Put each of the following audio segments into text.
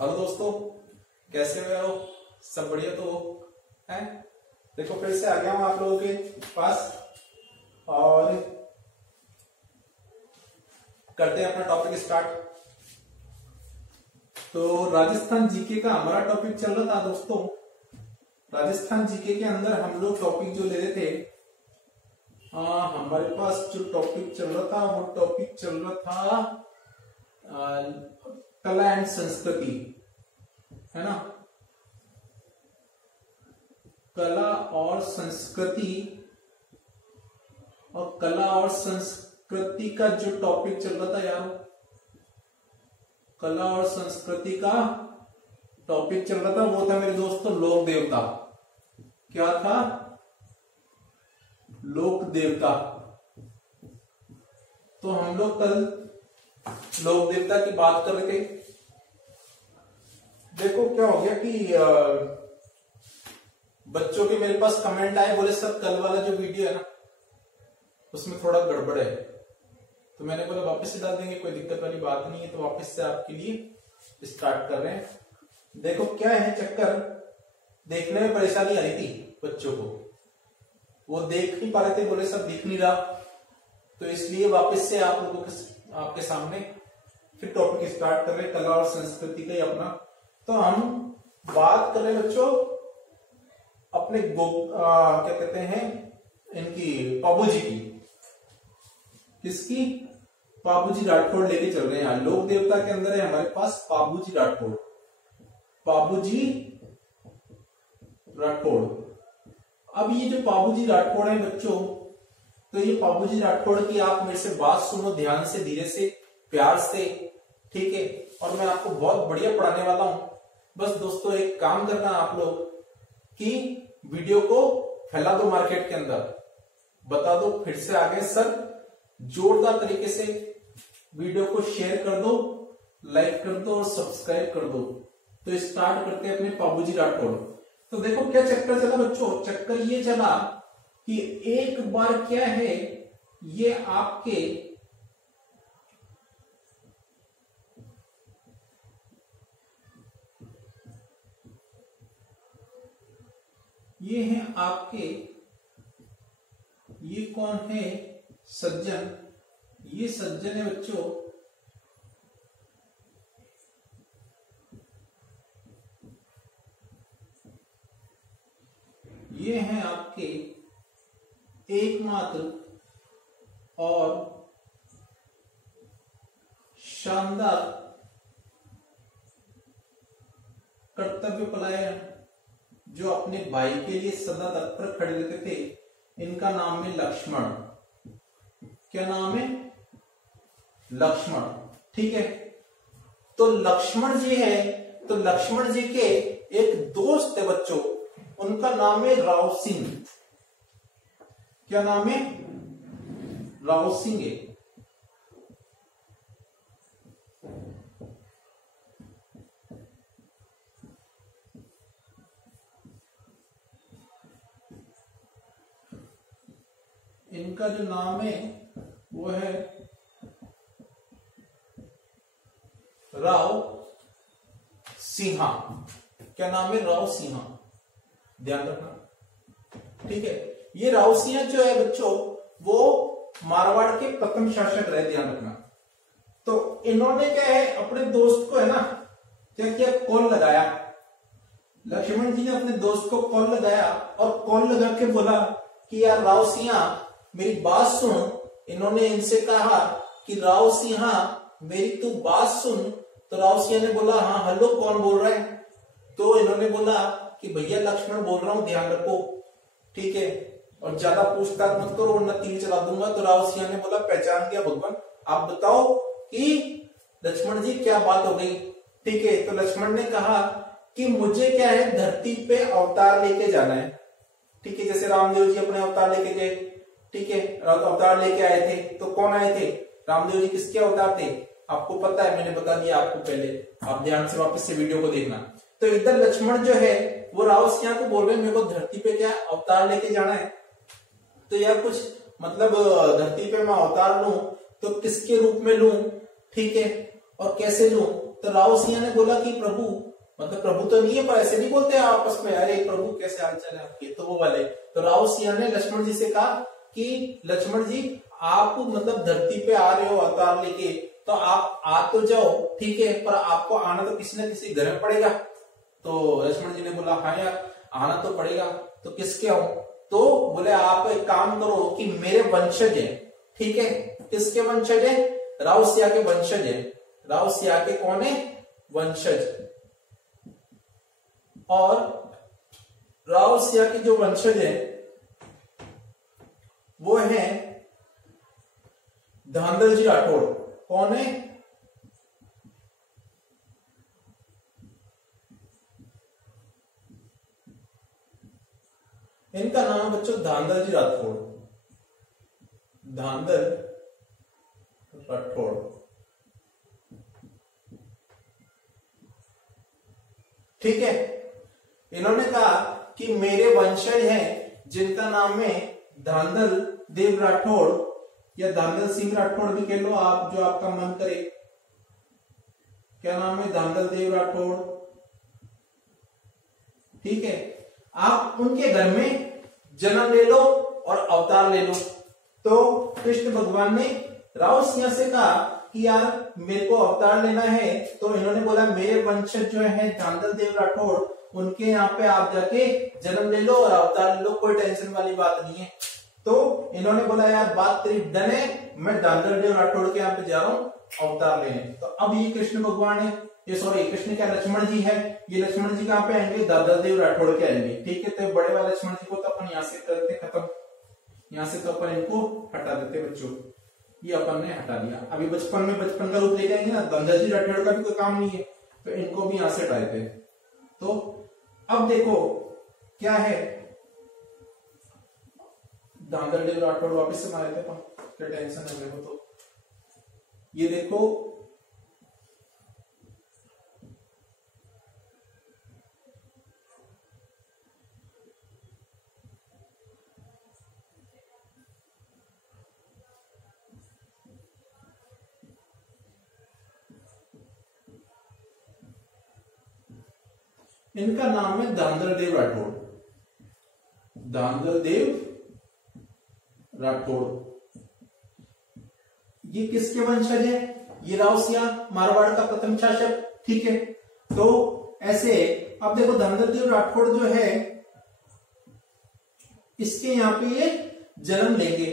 Hello दोस्तों, कैसे हो? सब बढ़िया तो है। देखो फिर से आ गया हूं आप लोगों के पास और करते हैं अपना टॉपिक स्टार्ट। तो राजस्थान जीके का हमारा टॉपिक चल रहा था दोस्तों। राजस्थान जीके के अंदर हम लोग टॉपिक जो ले रहे थे, हमारे पास जो टॉपिक चल रहा था वो टॉपिक चल रहा था कला एंड संस्कृति, है ना। कला और संस्कृति, और कला और संस्कृति का जो टॉपिक चल रहा था यार, कला और संस्कृति का टॉपिक चल रहा था वो था मेरे दोस्तों लोक देवता। क्या था? लोक देवता। तो हम लोग कल लोक देवता की बात कर रहे थे। देखो क्या हो गया कि बच्चों के मेरे पास कमेंट आए, बोले सर कल वाला जो वीडियो है ना उसमें थोड़ा गड़बड़ है। तो मैंने बोला वापस से डाल देंगे, कोई दिक्कत वाली बात नहीं है। तो वापस से आपके लिए स्टार्ट कर रहे हैं। देखो क्या है चक्कर, देखने में परेशानी आ रही थी बच्चों को, वो देख नहीं पा रहे थे, बोले सब दिख नहीं रहा। तो इसलिए वापस से आप लोगों के आपके सामने फिर टॉपिक स्टार्ट कर रहे हैं, कला और संस्कृति का ही अपना। तो हम बात कर रहे हैं बच्चों अपने क्या कहते हैं इनकी पाबूजी की। किसकी? पाबूजी राठौड़ लेके चल रहे हैं। लोक देवता के अंदर है हमारे पास पाबूजी राठौड़। पाबूजी राठौड़। अब ये जो पाबूजी राठौड़ है बच्चों, तो ये पाबूजी राठौड़ की आप मेरे से बात सुनो ध्यान से, धीरे से, प्यार से, ठीक है। और मैं आपको बहुत बढ़िया पढ़ाने वाला हूं। बस दोस्तों एक काम करना आप लोग कि वीडियो को फैला दो मार्केट के अंदर, बता दो फिर से आगे सर, जोरदार तरीके से वीडियो को शेयर कर दो, लाइक कर दो और सब्सक्राइब कर दो। तो स्टार्ट करते हैं अपने पाबूजी राठौड़। तो देखो क्या चक्कर चला बच्चों, चक्कर ये चला कि एक बार क्या है, ये आपके ये हैं आपके, ये कौन है? सज्जन। ये सज्जन है बच्चों, ये हैं आपके एकमात्र और शानदार कर्तव्य परायण जो अपने भाई के लिए सदा तत्पर खड़े रहते थे। इनका नाम है लक्ष्मण। क्या नाम है? लक्ष्मण, ठीक है। तो लक्ष्मण जी है, तो लक्ष्मण जी के एक दोस्त है बच्चों, उनका नाम है राव सिंह। क्या नाम है? राव सिंह है। इनका जो नाम है वो है राव सिंहा। क्या नाम है? राव सिंहा। ध्यान रखना, ठीक है। ये राव सिंह जो है बच्चों, वो मारवाड़ के प्रथम शासक रहे, ध्यान रखना। तो इन्होंने क्या है अपने दोस्त को, है ना, क्या किया, कॉल लगाया। लक्ष्मण जी ने अपने दोस्त को कॉल लगाया और कॉल लगा के बोला कि यार राव सिंहा मेरी बात सुन। इन्होंने इनसे कहा कि राव सिंहा मेरी तू बात सुन। तो राव सिंह ने बोला हाँ हेलो, कौन बोल रहा है? तो इन्होंने बोला कि भैया लक्ष्मण बोल रहा हूं, ध्यान रखो, ठीक है, और ज्यादा पूछताछ मत करो वरना तीर चला दूंगा। तो राव सिंह ने बोला पहचान गया भगवान, आप बताओ कि लक्ष्मण जी क्या बात हो गई, ठीक है। तो लक्ष्मण ने कहा कि मुझे क्या है धरती पे अवतार लेके जाना है, ठीक है। जैसे रामदेव जी अपने अवतार लेके गए, ठीक है, अवतार लेके आए थे। तो कौन आए थे? रामदेव जी किसके अवतार थे? आपको पता है, मैंने बता दिया आपको पहले, आप ध्यान से वापस से वीडियो को देखना। तो इधर लक्ष्मण जो है वो राव सिंह को बोल रहे हैं मेरे को धरती पे क्या अवतार लेके जाना है। तो यार कुछ मतलब धरती पे मैं अवतार लूं तो किसके रूप में लूं, ठीक है, और कैसे लूं? तो राव सिंह ने बोला कि प्रभु, मतलब प्रभु तो नहीं है पर ऐसे नहीं बोलते आपस में, अरे प्रभु कैसे हाल चाल है आपके, तो वो वाले। तो राव सिंह ने लक्ष्मण जी से कहा कि लक्ष्मण जी आप मतलब धरती पे आ रहे हो अवतार लेके, तो आप आ तो जाओ ठीक है, पर आपको आना तो किसी न किसी घर में पड़ेगा। तो लक्ष्मण जी ने बोला हाँ यार आना तो पड़ेगा, तो किसके आऊं? तो बोले आप एक काम करो कि मेरे वंशज है, ठीक है। किसके वंशज है? राव सिया के वंशज है। राव सिया के कौन है? वंशज। और राव सिया के जो वंशज है वो है धांधल जी राठौड़। कौन है? इनका नाम बच्चों धांधल जी राठौड़। धांधल राठौड़, ठीक है। इन्होंने कहा कि मेरे वंशज हैं जिनका नाम है धांधल देव राठौड़ या धांधल सिंह राठौड़ भी कह लो आप, जो आपका मन करे। क्या नाम है? धांधल देव राठौड़, ठीक है। आप उनके घर में जन्म ले लो और अवतार ले लो। तो कृष्ण भगवान ने राव सिंह से कहा कि यार मेरे को अवतार लेना है, तो इन्होंने बोला मेरे वंशज जो है धांधल देव राठौड़, उनके यहाँ पे आप जाके जन्म ले लो और अवतार ले लो, कोई टेंशन वाली बात नहीं है। तो इन्होंने बोला यार बात तेरी डन है, मैं धांधल देव राठौड़ के यहाँ पे जा रहा हूँ अवतार लेने। तो अब ये कृष्ण भगवान है, ये सॉरी कृष्ण क्या लक्ष्मण जी है, ये लक्ष्मण जी कहाँ पे आएंगे? धांधल देव राठौड़ के आएंगे, ठीक है। तो बड़े वाले लक्ष्मण जी को तो अपन यहाँ से करते खत्म, यहाँ से तो अपन इनको हटा देते बच्चों, ये अपन ने हटा दिया। अभी बचपन का रूप लेके आएंगे ना, धांधल जी राठौड़ का भी कोई काम नहीं है, तो इनको भी यहाँ से हटा देते। तो अब देखो क्या है, धांधल देव राठौड़ वापस से मारे थे अपन, क्या टेंशन है मेरे को। तो ये देखो इनका नाम है धांधल देव राठौड़। धांधल देव राठौड़ ये किसके वंशज है? ये राव सिया मारवाड़ का प्रथम शासक, ठीक है। तो ऐसे अब देखो धांधल देव राठौड़ जो है इसके यहाँ पे ये जन्म लेंगे।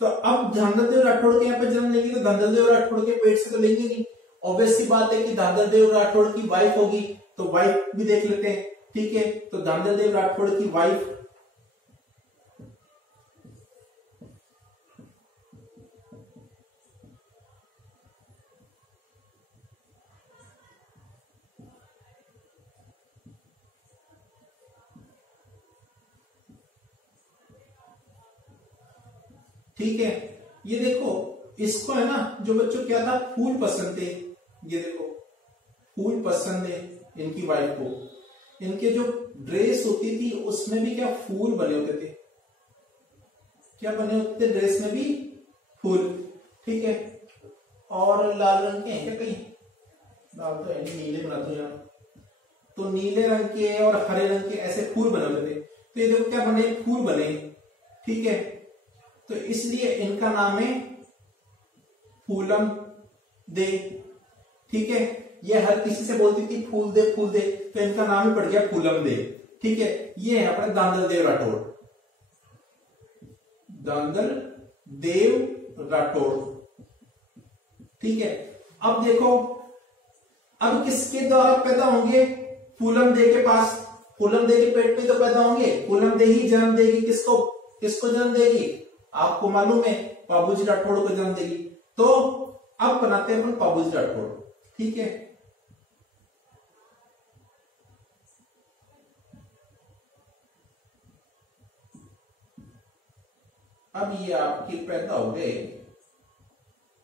तो अब धांधल देव राठौड़ के यहाँ पे जन्म लेंगे, तो धांधल देव राठौड़ के पेट से तो लेंगे नहीं। ऑब्वियस सी बात है कि धांधल देव राठौड़ की वाइफ होगी, तो वाइफ भी देख लेते हैं, ठीक है। तो धांधल देव राठौड़ की वाइफ ठीक है। ये देखो इसको है ना, जो बच्चों क्या था, फूल पसंद थे। ये देखो फूल पसंद है इनकी वाइफ को। इनके जो ड्रेस होती थी उसमें भी क्या फूल बने होते थे, क्या बने होते थे ड्रेस में भी? फूल, ठीक है। और लाल रंग के हैं क्या कहीं? लाल तो है नहीं, नीले बना दो यार। तो नीले रंग के और हरे रंग के ऐसे फूल बने होते थे। तो ये देखो क्या बने, फूल बने, ठीक है। तो इसलिए इनका नाम है फूलम दे, ठीक है। ये हर किसी से बोलती थी फूल दे फूल दे, तो इनका नाम ही पड़ गया फूलम दे, ठीक है। ये है अपने धांधल देव राठौड़। धांधल देव राठौड़, ठीक है। अब देखो अब किसके द्वारा पैदा होंगे? फूलम दे के पास, फूलम दे के पेट पे तो पैदा होंगे। फूलम दे ही जन्म देगी किसको? किसको जन्म देगी? आपको मालूम है, पाबूजी राठौड़ को जन्म देगी। तो अब बनाते हैं अपन पाबूजी राठौड़, ठीक है। अब ये आपके पैदा हो गए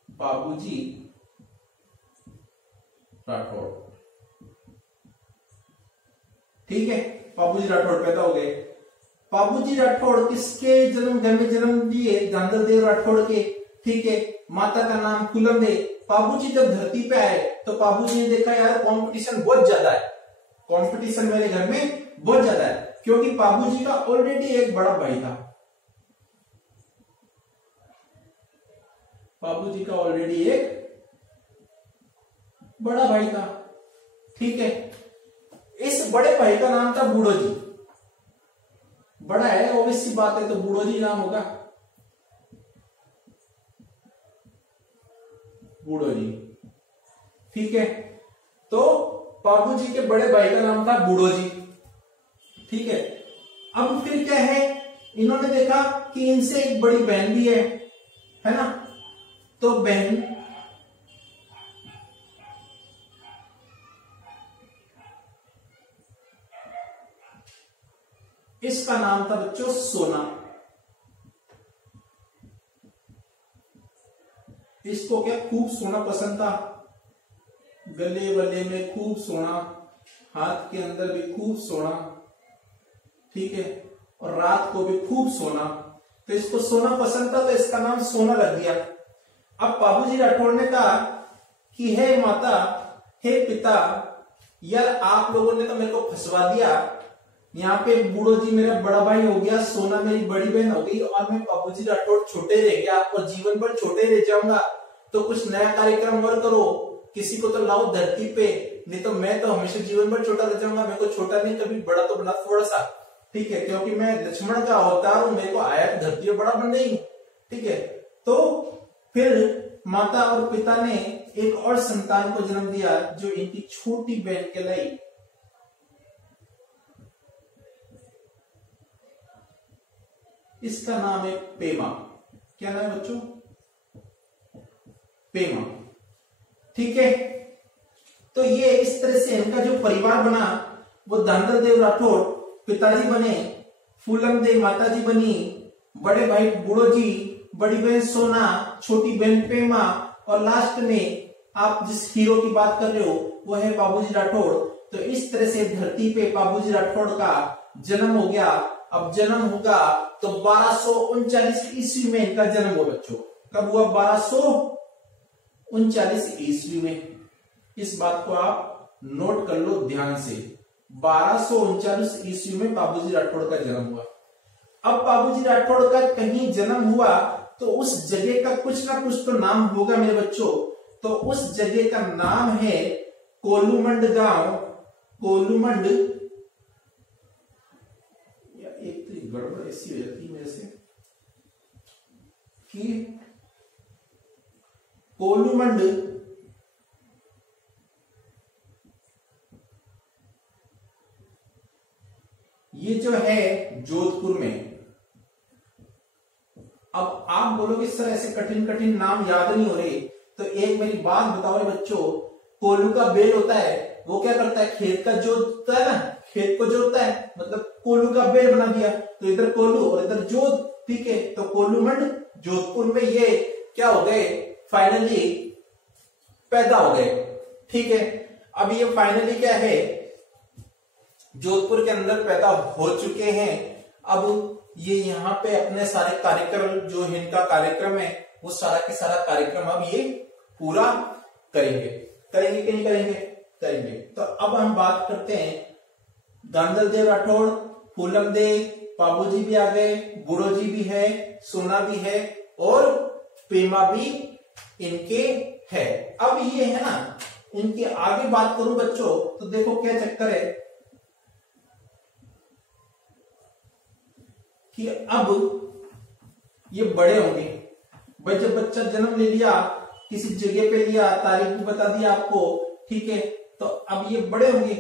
बाबूजी राठौड़, ठीक है। बाबूजी राठौड़ पैदा हो गए। बाबूजी राठौड़ किसके जन्म घर में जन्म दिए? धांधल देव राठौड़ के, ठीक है। माता का नाम फूलम दे, बाबूजी जब धरती पे आए तो बाबूजी ने देखा यार कंपटीशन बहुत ज्यादा है, कंपटीशन मेरे घर में बहुत ज्यादा है, क्योंकि बाबूजी का ऑलरेडी एक बड़ा भाई था, बाबूजी का ऑलरेडी एक बड़ा भाई था। ठीक है, इस बड़े भाई का नाम था बूढ़ो जी, बड़ा है ऑब्वियस सी बात है, तो बूढ़ो जी नाम होगा, बूढ़ो जी। ठीक है, तो बाबूजी के बड़े भाई का नाम था बूढ़ो जी। ठीक है, अब फिर क्या है, इन्होंने देखा कि इनसे एक बड़ी बहन भी है ना, तो बहन इसका नाम था बच्चों सोना। इसको क्या खूब सोना पसंद था, गले वले में खूब सोना, हाथ के अंदर भी खूब सोना। ठीक है, और रात को भी खूब सोना, तो इसको सोना पसंद था तो इसका नाम सोना लग गया। अब बाबूजी राठौड़ ने कहा कि हे माता, हे पिता, यार आप लोगों ने तो मेरे को फंसवा दिया, यहाँ पे बूढ़ो जी मेरा बड़ा भाई हो गया, सोना मेरी बड़ी बहन हो गई, और मैं बाबूजी राठौड़ छोटे रह गया और जीवन भर छोटे रह जाऊंगा। तो कुछ नया कार्यक्रम और करो, किसी को तो लाओ धरती पे, नहीं तो मैं तो हमेशा जीवन भर छोटा रह जाऊंगा, मेरे को छोटा नहीं कभी बड़ा तो बना थोड़ा सा। ठीक है, क्योंकि मैं लक्ष्मण का अवतार हूं, मेरे को आया धरती बड़ा बन नहीं। ठीक है, तो फिर माता और पिता ने एक और संतान को जन्म दिया जो इनकी छोटी बहन कहलाई। इसका नाम है पेमा। क्या नाम है बच्चों? पेमा। ठीक है, तो ये इस तरह से इनका जो परिवार बना वो धांधल देव राठौड़ पिताजी बने, फूलन देव माताजी बनी, बड़े भाई बूढ़ो जी, बड़ी बहन सोना, छोटी बहन पेमा, और लास्ट में आप जिस हीरो की बात कर रहे हो वो है बाबूजी राठौड़। तो इस तरह से धरती पे बाबूजी राठौड़ का जन्म हो गया। अब जन्म होगा तो 1239 ईस्वी में इनका जन्म हुआ बच्चों। कब हुआ? 1239 ईस्वी में। इस बात को आप नोट कर लो ध्यान से, 1239 ईस्वी में बाबूजी राठौड़ का जन्म हुआ। अब बाबूजी राठौड़ का कहीं जन्म हुआ तो उस जगह का कुछ ना कुछ तो नाम होगा मेरे बच्चों। तो उस जगह का नाम है कोलूमंड गांव। कोलूमंड, एक तो गड़बड़ ऐसी हो जाती है मेरे से कि कोलूमंड ये जो है जोधपुर में। अब आप बोलोगे सर ऐसे कठिन कठिन नाम याद नहीं हो रहे, तो एक मेरी बात बताओ बच्चों, कोल्हू का बेल होता है वो क्या करता है? खेत का जोतता है ना, खेत को जोतता है, मतलब कोल्हू का बेल बना दिया। तो इधर कोल्हू और इधर जोत। ठीक है, तो कोल्हूमंड जोधपुर में ये क्या हो गए? फाइनली पैदा हो गए। ठीक है, अब ये फाइनली क्या है? जोधपुर के अंदर पैदा हो चुके हैं। अब ये यहाँ पे अपने सारे कार्यक्रम जो इनका कार्यक्रम है वो सारा के सारा कार्यक्रम अब ये पूरा करेंगे। करेंगे कि नहीं करेंगे? करेंगे। तो अब हम बात करते हैं धांधल देव राठौड़, फूलन देव, बाबूजी भी आ गए, बूढ़ो जी भी है, सोना भी है और पेमा भी इनके है। अब ये है ना, इनकी आगे बात करूं बच्चों तो देखो क्या चक्कर है कि अब ये बड़े होंगे। भाई जब बच्चा जन्म ले लिया, किसी जगह पे लिया, तारीख भी बता दिया आपको, ठीक है, तो अब ये बड़े होंगे।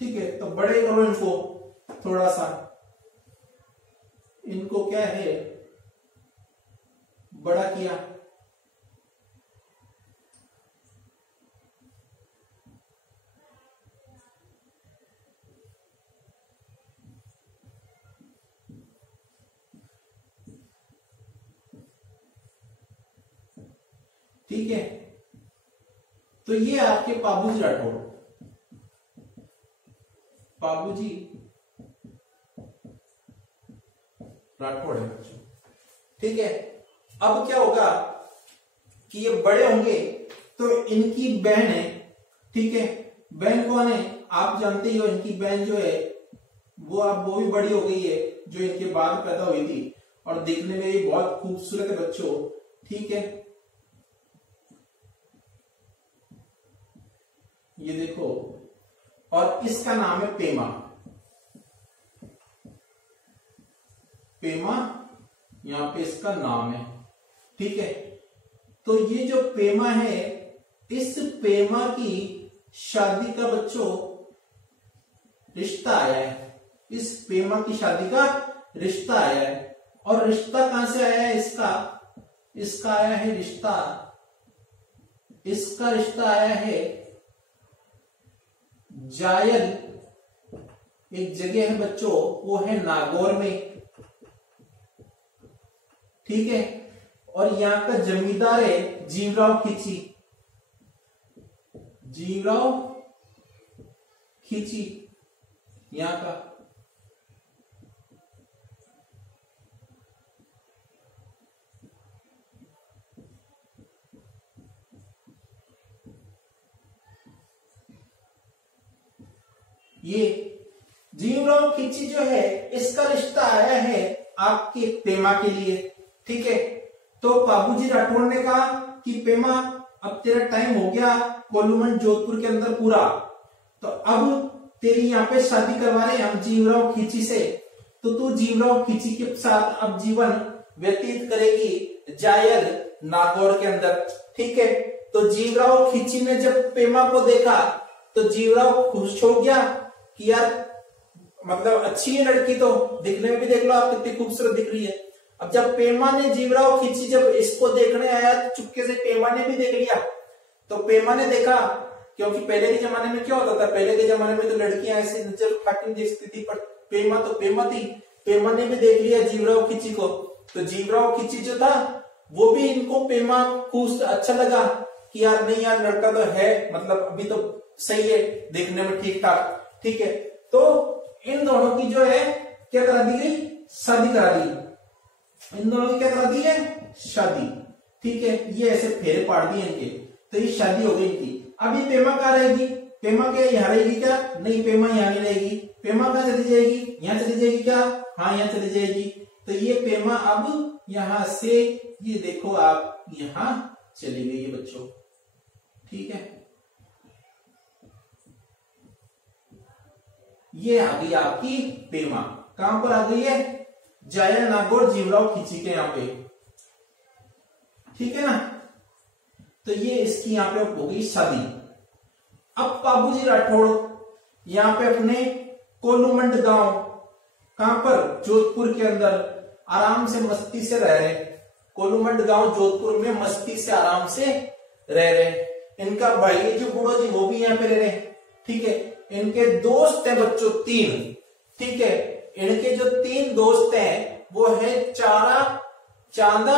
ठीक है, तो बड़े करो इनको थोड़ा सा, इनको क्या है बड़ा किया। ठीक है, तो ये आपके बाबूजी राठौड़, बाबूजी राठौड़ है बच्चों। ठीक है, अब क्या होगा कि ये बड़े होंगे तो इनकी बहन है, ठीक है, बहन कौन है आप जानते ही हो, इनकी बहन जो है वो अब वो भी बड़ी हो गई है जो इनके बाद पैदा हुई थी, और दिखने में भी बहुत खूबसूरत है बच्चों, ठीक है। ये देखो, और इसका नाम है पेमा। पेमा यहां पे इसका नाम है, ठीक है। तो ये जो पेमा है, इस पेमा की शादी का बच्चों रिश्ता आया है, इस पेमा की शादी का रिश्ता आया है। और रिश्ता कहां से आया है इसका आया है रिश्ता, इसका रिश्ता आया है जायल, एक जगह है बच्चों, वो है नागौर में, ठीक है। और यहां का जमींदार है जीवराव खींची, जीवराव खींची यहां का। ये जीवराव खींची जो है, इसका रिश्ता आया है आपके पेमा के लिए, ठीक है। तो बाबूजी राठौड़ ने कहा कि पेमा अब तेरा टाइम हो गया कोल्लूमंड जोधपुर के अंदर पूरा, तो अब तेरी यहाँ पे शादी करवा रहे हैं हम जीवराव खींची से, तो तू जीवराव खींची के साथ अब जीवन व्यतीत करेगी जायल नागौर के अंदर, ठीक है। तो जीवराव खींची ने जब पेमा को देखा तो जीवराव खुश हो गया कि यार मतलब अच्छी है लड़की, तो दिखने में भी देख लो आप कितनी खूबसूरत दिख रही है। अब जब पेमा ने जीवराव खींची जब इसको देखने आया तो चुपके से पेमा ने भी देख लिया। तो पेमा ने देखा, क्योंकि पहले के जमाने में क्या होता था, पहले के जमाने में तो लड़कियां ऐसे नजर उठा के देखती थी, पर पेमा तो पेमा थी, पेमा ने भी देख लिया जीवराव खींची को। तो जीवराव खींची जो था वो भी इनको पेमा खूब अच्छा लगा कि यार नहीं यार लड़का तो है, मतलब अभी तो सही है देखने में ठीक ठाक, ठीक है। तो इन दोनों की जो है क्या करा दी गई, शादी करा दी, इन दोनों की क्या करा दी है, शादी, ठीक है। ये ऐसे फेरे पाड़ दिए इनके, तो ये शादी हो गई इनकी। अब ये पेमा कहाँ रहेगी, पेमा क्या यहाँ रहेगी क्या, नहीं पेमा यहाँ नहीं रहेगी, पेमा कहाँ चली जाएगी, यहाँ चली जाएगी क्या, हाँ यहाँ चली जाएगी। तो ये पेमा अब यहां से ये देखो आप यहां चली गई है बच्चों, ठीक है। ये आ गई आपकी पेमा, कहां पर आ गई है, जायल नागौर जीवराव खींची के यहां पे, ठीक है ना। तो ये इसकी यहां पे हो गई शादी। अब बाबूजी राठौड़ यहां पे अपने कोल्लूमंड गांव, कहां पर, जोधपुर के अंदर आराम से मस्ती से रह रहे, कोल्लूमंड गांव जोधपुर में मस्ती से आराम से रह रहे। इनका भाई जो बूढ़ो जी वो भी यहाँ पे रह रहे, ठीक है। इनके दोस्त हैं बच्चों तीन, ठीक है। इनके जो तीन दोस्त हैं वो है चारा, चांदा,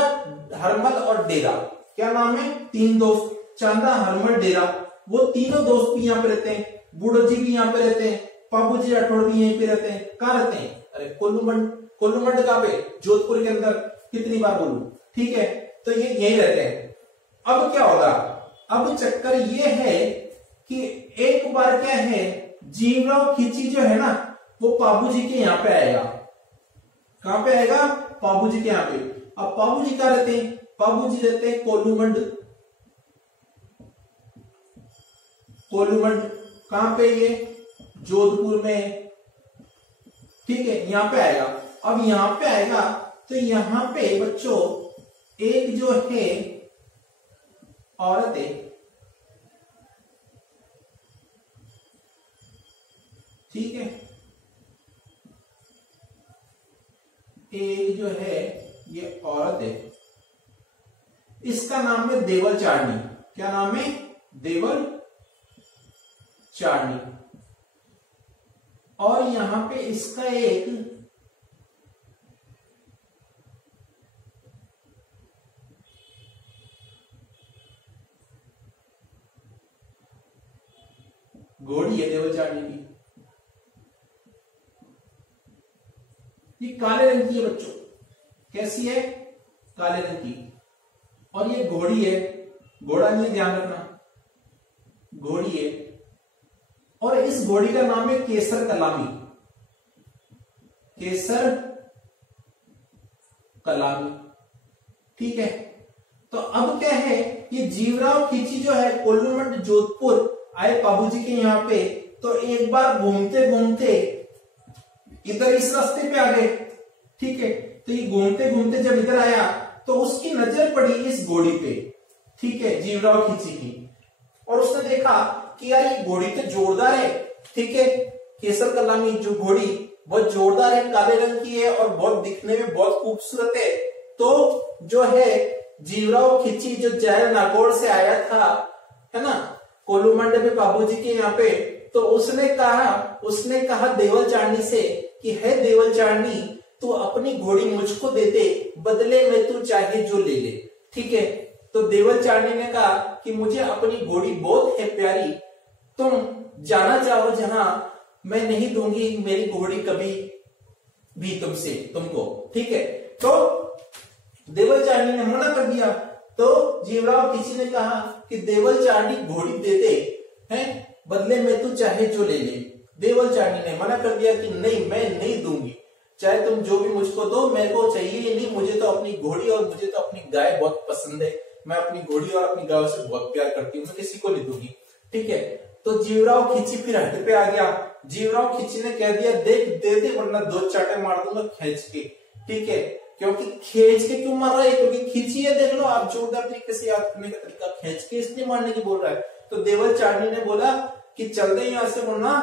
हरमल और डेरा। क्या नाम है, तीन दोस्त, चांदा, हरमल, डेरा। वो तीनों दोस्त भी यहाँ पे रहते हैं, बूढ़ो जी भी यहाँ पे रहते हैं, बाबूजी राठौड़ भी यहीं पे रहते हैं। कहाँ रहते हैं, अरे कोल्लूमंड, कोल्लूमंड कहाँ पे, जोधपुर के अंदर, कितनी बार बोलूं, ठीक है। तो ये यहीं रहते हैं। अब क्या होगा, अब चक्कर ये है कि एक बार क्या है, जीवराव खींची जो है ना वो बाबूजी के यहाँ पे आएगा। कहां पे आएगा, बाबूजी के यहाँ पे। अब बाबूजी कहाँ रहते हैं, बाबूजी रहते हैं कोल्लूमंड, कोल्लूमंड कहां पे, ये जोधपुर में, ठीक है। यहां पे आएगा। अब यहां पे आएगा तो यहां पे बच्चों एक जो है औरत है, ठीक है। एक जो है ये औरत है, इसका नाम है देवल चारनी। क्या नाम है, देवल चारनी। और यहां पे इसका एक घोड़ी है देवल चारनी की, ये काले रंग की है बच्चों। कैसी है, काले रंग की। और ये घोड़ी है, घोड़ा नहीं, ध्यान रखना, घोड़ी है, और इस घोड़ी का नाम है केसर कलामी। केसर कलामी, ठीक है। तो अब क्या है, ये जीवराव खींची जो है कोल्लू मंडल जोधपुर आए बाबूजी के यहाँ पे, तो एक बार घूमते घूमते इधर इस रास्ते पे आ गए, ठीक है। तो ये घूमते घूमते जब इधर आया तो उसकी नजर पड़ी इस घोड़ी पे, ठीक है, जीवराव खींची की, और उसने देखा कि यार ये घोड़ी तो जोरदार है, ठीक है। केसर कलामी जो घोड़ी बहुत जोरदार है, काले रंग की है और बहुत दिखने में बहुत खूबसूरत है। तो जो है जीवराव खींची जो जैल नागौर से आया था, है ना, कोल्लू मंडल में बाबूजी के यहाँ पे, तो उसने कहा देवल चांदी से कि है देवल चांदी, तू अपनी घोड़ी मुझको दे दे, बदले में तू चाहे जो ले ले, ठीक है। तो देवल चांदी ने कहा कि मुझे अपनी घोड़ी बहुत है प्यारी, तुम जाना चाहो जहां, मैं नहीं दूंगी मेरी घोड़ी कभी भी तुमको, ठीक है। तो देवल चांदी ने मना कर दिया। तो जीवराव खींची ने कहा कि देवल चांदी घोड़ी दे दे, हैं, बदले में तू चाहे जो ले ले। देवल चांदी ने मना कर दिया कि नहीं, मैं नहीं दूंगी, चाहे तुम जो भी मुझको दो, मेरे को चाहिए ही नहीं, मुझे तो अपनी घोड़ी और मुझे तो अपनी गाय बहुत पसंद है, मैं अपनी घोड़ी और अपनी गाय से बहुत प्यार करती हूँ, मैं किसी को नहीं दूंगी, ठीक है। तो जीवराव खींची फिर हट पे आ गया। जीवराव खींची ने कह दिया देख दे दे वरना दो चाटे मार दूंगा खींच के, ठीक है। क्योंकि खींच के क्यों मार रहा है, क्योंकि खींची है, देख लो आप जोरदार तरीके से याद करने का तरीका, खींच के इसलिए मारने की बोल रहा है। तो देवल चांदी ने बोला कि चल दे यहाँ से वरना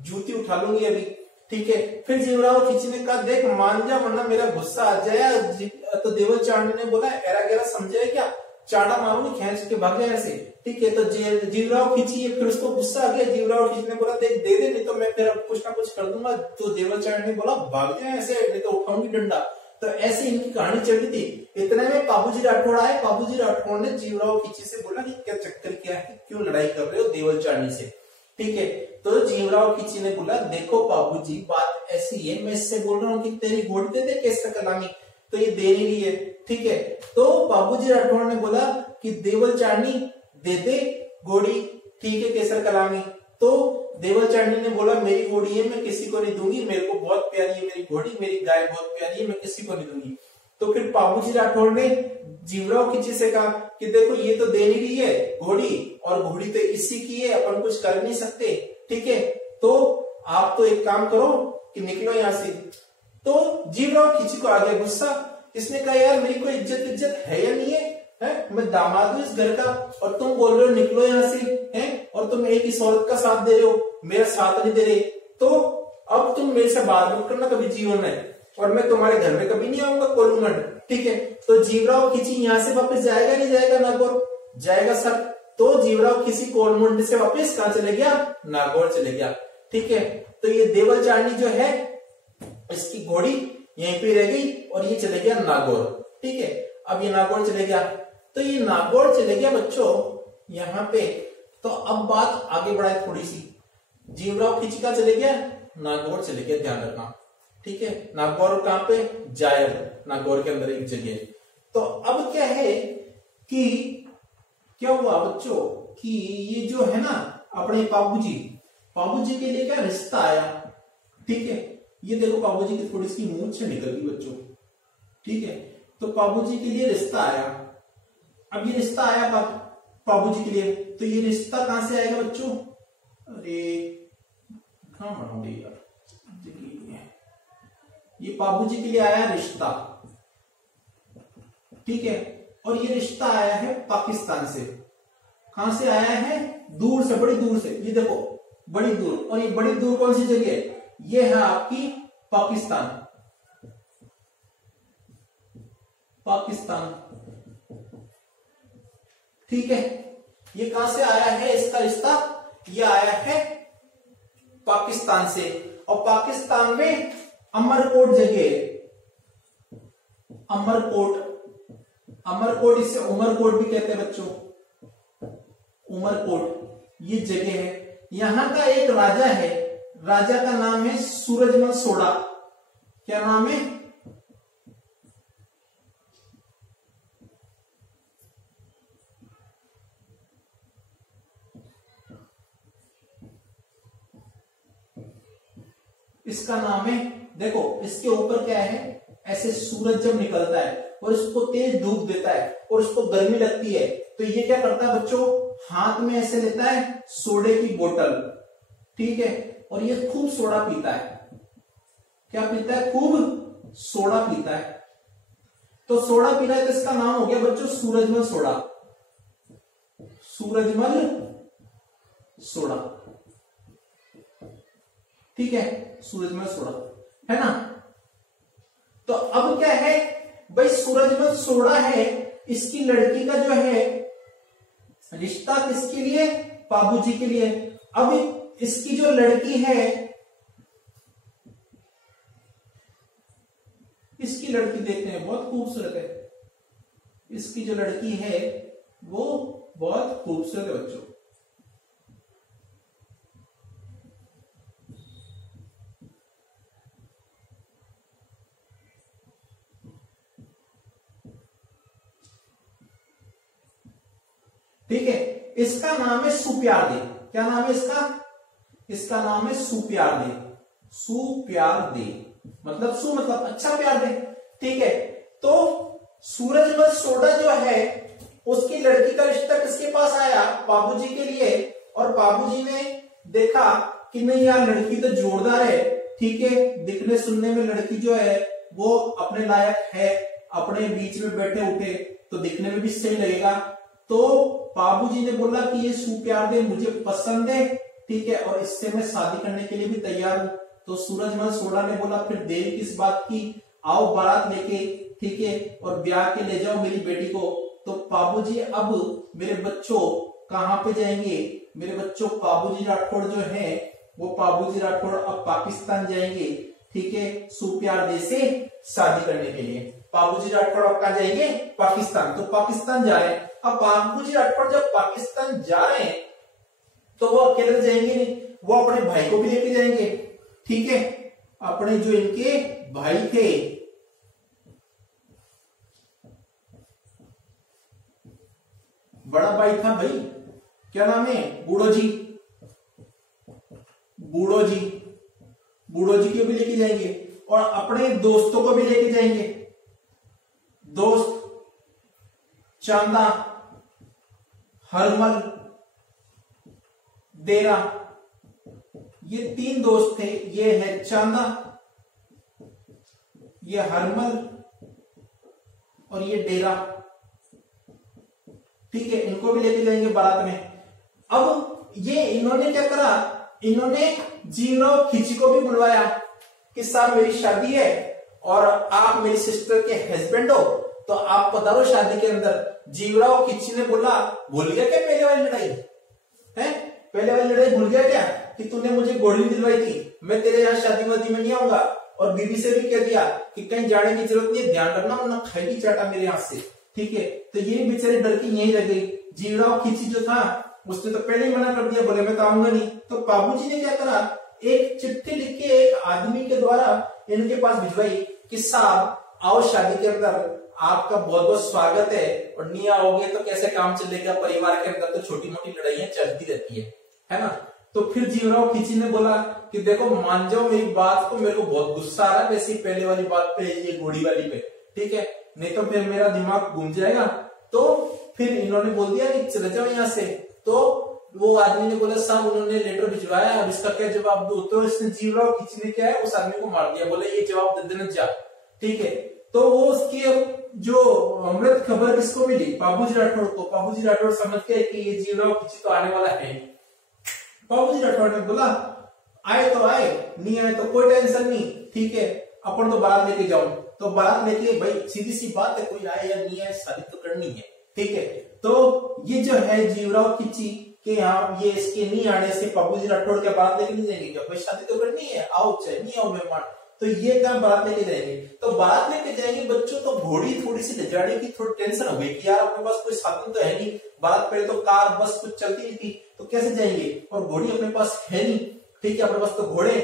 जूती उठा लूंगी अभी, ठीक है। फिर जीवराव खींची ने कहा देख मान जा वरना मेरा गुस्सा आ जाए। तो देवल चांदी ने बोला एरा गैरा समझे क्या, चाटा मारूंगी, खींच के भाग जाए ऐसे, ठीक है। तो जीवराव खींची, फिर उसको गुस्सा आ गया। जीवराव खींची ने बोला देख दे दे, नहीं तो मैं फिर कुछ ना कुछ कर दूंगा। तो देवल चांदी ने बोला भाग जाए ऐसे, नहीं तो उठाऊंगी डंडा। तो ऐसे इनकी कहानी चल रही थी। इतने में बाबूजी राठौड़ आए। बाबूजी राठौड़ ने जीवराव खींची से बोला कि क्या चक्कर क्या है, क्यों लड़ाई कर रहे हो देवल चांदी से, ठीक है। तो जीवराव खींची ने बोला देखो बाबूजी बात ऐसी है, मैं इससे बोल रहा हूँ कि तेरी घोड़ी दे दे केसर कलामी, तो ये दे नहीं रही है, ठीक है। तो बाबूजी राठौड़ ने बोला कि देवल चांदी दे दे घोड़ी, ठीक है, केसर कलामी। तो देवल चांदी ने बोला मेरी घोड़ी है, मैं किसी को नहीं दूंगी, मेरे को बहुत प्यारी है मेरी घोड़ी, मेरी गाय बहुत प्यारी है, मैं किसी को नहीं दूंगी। तो फिर बाबूजी राठौड़ ने जीवराव खींची से कहा कि देखो ये तो दे नहीं रही है घोड़ी, और घोड़ी तो इसी की है, अपन कुछ कर नहीं सकते, ठीक है। तो आप तो एक काम करो कि निकलो यहां से। तो जीवराव खींची को आ गया गुस्सा। इसने कहा यार मेरी कोई इज्जत है या नहीं है, मैं दामाद हूं इस घर का, और तुम बोल रहे हो निकलो यहां से, हैं, और तुम एक इस औरत का साथ दे रहे हो, मेरा साथ नहीं दे रहे। तो अब तुम मेरे से बात मत करना कभी जीवन में, और मैं तुम्हारे घर में कभी नहीं आऊंगा कोल्लू मंडल, ठीक है। तो जीवराव खींची यहाँ से वापस जाएगा नहीं जाएगा नागौर, जाएगा सर। तो जीवराव खींची कोल्लू मंडल से वापस कहां चले गया, नागौर चले गया, ठीक है। तो ये देवल चांदी जो है इसकी घोड़ी यहीं पे रह गई और ये चले गया नागौर, ठीक है। अब ये नागौर चले गया, तो ये नागौर चले गया बच्चों यहाँ पे। तो अब बात आगे बढ़ाए थोड़ी सी। जीवराव खींची का चले गया, नागौर चले गया, ध्यान रखना, ठीक है। नागौर कहां पे, जायर, नागौर के अंदर एक जगह। तो अब क्या है कि क्या हुआ बच्चों कि ये जो है ना अपने बाबूजी के लिए क्या रिश्ता आया, ठीक है। ये देखो बाबूजी की थोड़ी सी मूंछ निकल गई बच्चों, ठीक है। तो बाबूजी के लिए रिश्ता आया। अब ये रिश्ता आया बाबूजी के लिए, तो ये रिश्ता कहां से आएगा बच्चों, अरे कहां बनाऊंगे यार, ये बाबूजी के लिए आया रिश्ता, ठीक है। और ये रिश्ता आया है पाकिस्तान से। कहां से आया है, दूर से, बड़ी दूर से, ये देखो बड़ी दूर। और ये बड़ी दूर कौन सी जगह है, ये है आपकी पाकिस्तान, ठीक है। ये कहां से आया है इसका रिश्ता, ये आया है पाकिस्तान से। और पाकिस्तान में अमरकोट जगह है, अमरकोट इसे उमरकोट भी कहते हैं बच्चों, उमरकोट ये जगह है। यहां का एक राजा है, राजा का नाम है सूरजमल सोडा। क्या नाम है, इसका नाम है, देखो इसके ऊपर क्या है, ऐसे सूरज जब निकलता है और इसको तेज धूप देता है और उसको गर्मी लगती है, तो ये क्या करता है बच्चों, हाथ में ऐसे लेता है सोडे की बोतल, ठीक है, और ये खूब सोडा पीता है। क्या पीता है, खूब सोडा पीता है। तो सोडा पीना है तो इसका नाम हो गया बच्चों सूरजमल सोडा, सूरजमल सोडा, ठीक है, सूरजमल सोडा, है ना। तो अब क्या है भाई, सूरजमल सोडा है, इसकी लड़की का जो है रिश्ता किसके लिए, बाबूजी के लिए। अब इसकी जो लड़की है, इसकी लड़की देखते हैं बहुत खूबसूरत है, इसकी जो लड़की है वो बहुत खूबसूरत है बच्चों। ठीक है, इसका नाम है सुप्यार दे। क्या नाम है इसका, इसका नाम है सुप्यार दे। सुप्यार दे मतलब सु मतलब अच्छा प्यार दे, ठीक है। तो सूरजमल सोडा जो है उसकी लड़की का रिश्ता किसके पास आया, बाबूजी के लिए। और बाबूजी ने देखा कि नहीं यार लड़की तो जोरदार है, ठीक है, दिखने सुनने में लड़की जो है वो अपने लायक है, अपने बीच में बैठे उठे तो दिखने में भी सही लगेगा। तो बाबूजी ने बोला कि ये सुप्यार दे मुझे पसंद है, ठीक है, और इससे मैं शादी करने के लिए भी तैयार हूं। तो सूरजमल सोडा ने बोला फिर देर किस बात की, आओ बारात लेके, ठीक है, और ब्याह के ले जाओ मेरी बेटी को। तो बाबूजी अब मेरे बच्चों कहां पे जाएंगे, मेरे बच्चों बाबूजी राठौड़ जो है वो बाबूजी राठौड़ अब पाकिस्तान जाएंगे, ठीक है, सुप्यार दे से शादी करने के लिए। बाबूजी राठौड़ अब कहां जाएंगे, पाकिस्तान। तो पाकिस्तान जा रहे हैं। अब बाबूजी राठौड़ जब पाकिस्तान जा रहे हैं तो वो अकेले जाएंगे नहीं, वो अपने भाई को भी लेके जाएंगे, ठीक है, अपने जो इनके भाई थे, बड़ा भाई था भाई, क्या नाम है, बूढ़ो जी, बूढ़ो जी, बूढ़ो जी को भी लेके जाएंगे और अपने दोस्तों को भी लेके जाएंगे। दोस्त चांदा, हरमल, देरा, ये तीन दोस्त थे। ये है चांदा, ये हरमल और ये डेरा, ठीक है, इनको भी लेके जाएंगे बारात में। अब ये इन्होंने क्या करा, इन्होंने जीवराव खिची को भी बुलवाया कि साहब मेरी शादी है और आप मेरी सिस्टर के हस्बैंड हो, तो आप पधारो शादी के अंदर। जीवराव खिची ने बोला, भूल गया क्या पहले वाली लड़ाई है, पहले वाली लड़ाई भूल गया क्या कि तूने मुझे गोली दिलवाई थी, मैं तेरे यहाँ शादी वादी में नहीं आऊंगा। और बीबी से भी कह दिया कि कहीं जाने की जरूरत नहीं है, ध्यान रखना वरना खाएगी चाटा मेरे हाथ से, ठीक है। तो ये बेचारे डर की यहीं रह गई। जीवराव खिची जो था उसने तो पहले ही मना कर दिया, बोले मैं तो आऊंगा नहीं। तो बाबूजी ने क्या करा, एक चिट्ठी लिख के एक आदमी के द्वारा इनके पास भिजवाई कि साहब आओ शादी के अंदर, आपका बहुत बहुत स्वागत है, और नहीं आओगे तो कैसे काम चलेगा, परिवार के अंदर तो छोटी मोटी लड़ाइयां चलती रहती है ना। तो फिर जीवराव खिची ने बोला कि देखो मान जाओ मेरी बात को, मेरे को बहुत गुस्सा आ रहा है वैसे पहले वाली बात पे, ये घोड़ी वाली पे, ठीक है, नहीं तो फिर मेरा दिमाग घूम जाएगा। तो फिर इन्होंने बोल दिया कि चले जाओ यहाँ से। तो वो आदमी ने बोला साहब उन्होंने लेटर भिजवाया, अब इसका क्या जवाब दो। तो इसने जीवराव खिची ने क्या है, उस आदमी को मार दिया, बोले ये जवाब दे देना जा, ठीक है। तो वो उसकी जो अमृत खबर किसको मिली, बाबूजी राठौड़ को। बाबूजी राठौड़ समझ गए कि ये जीवराव खिची तो आने वाला है। बाबूजी राठौड़ ने बोला आए तो आए, नहीं आए तो कोई टेंशन नहीं, ठीक है, अपन तो बारात लेके जाओ। तो बारात लेके भाई सीधी सी बात है, कोई आए या नहीं आए शादी तो करनी है, ठीक है। तो ये जो है जीवराव खिची के यहाँ ये इसके नहीं आने से बाबूजी राठौड़ के बारात लेके नहीं जाएंगे क्या, भाई शादी तो करनी है, आओ चाहे नहीं आओ मेहमान। तो ये काम बारात लेके जाएंगे। तो बारात लेके जाएंगे बच्चों, तो घोड़ी थोड़ी सी ले जाने की थोड़ी टेंशन हो गई कि यार अपने पास कोई साधन तो है नहीं, बारात पहले तो कार बस कुछ चलती नहीं थी, तो कैसे जाएंगे, और घोड़ी अपने पास है नहीं, ठीक है, अपने पास तो घोड़े।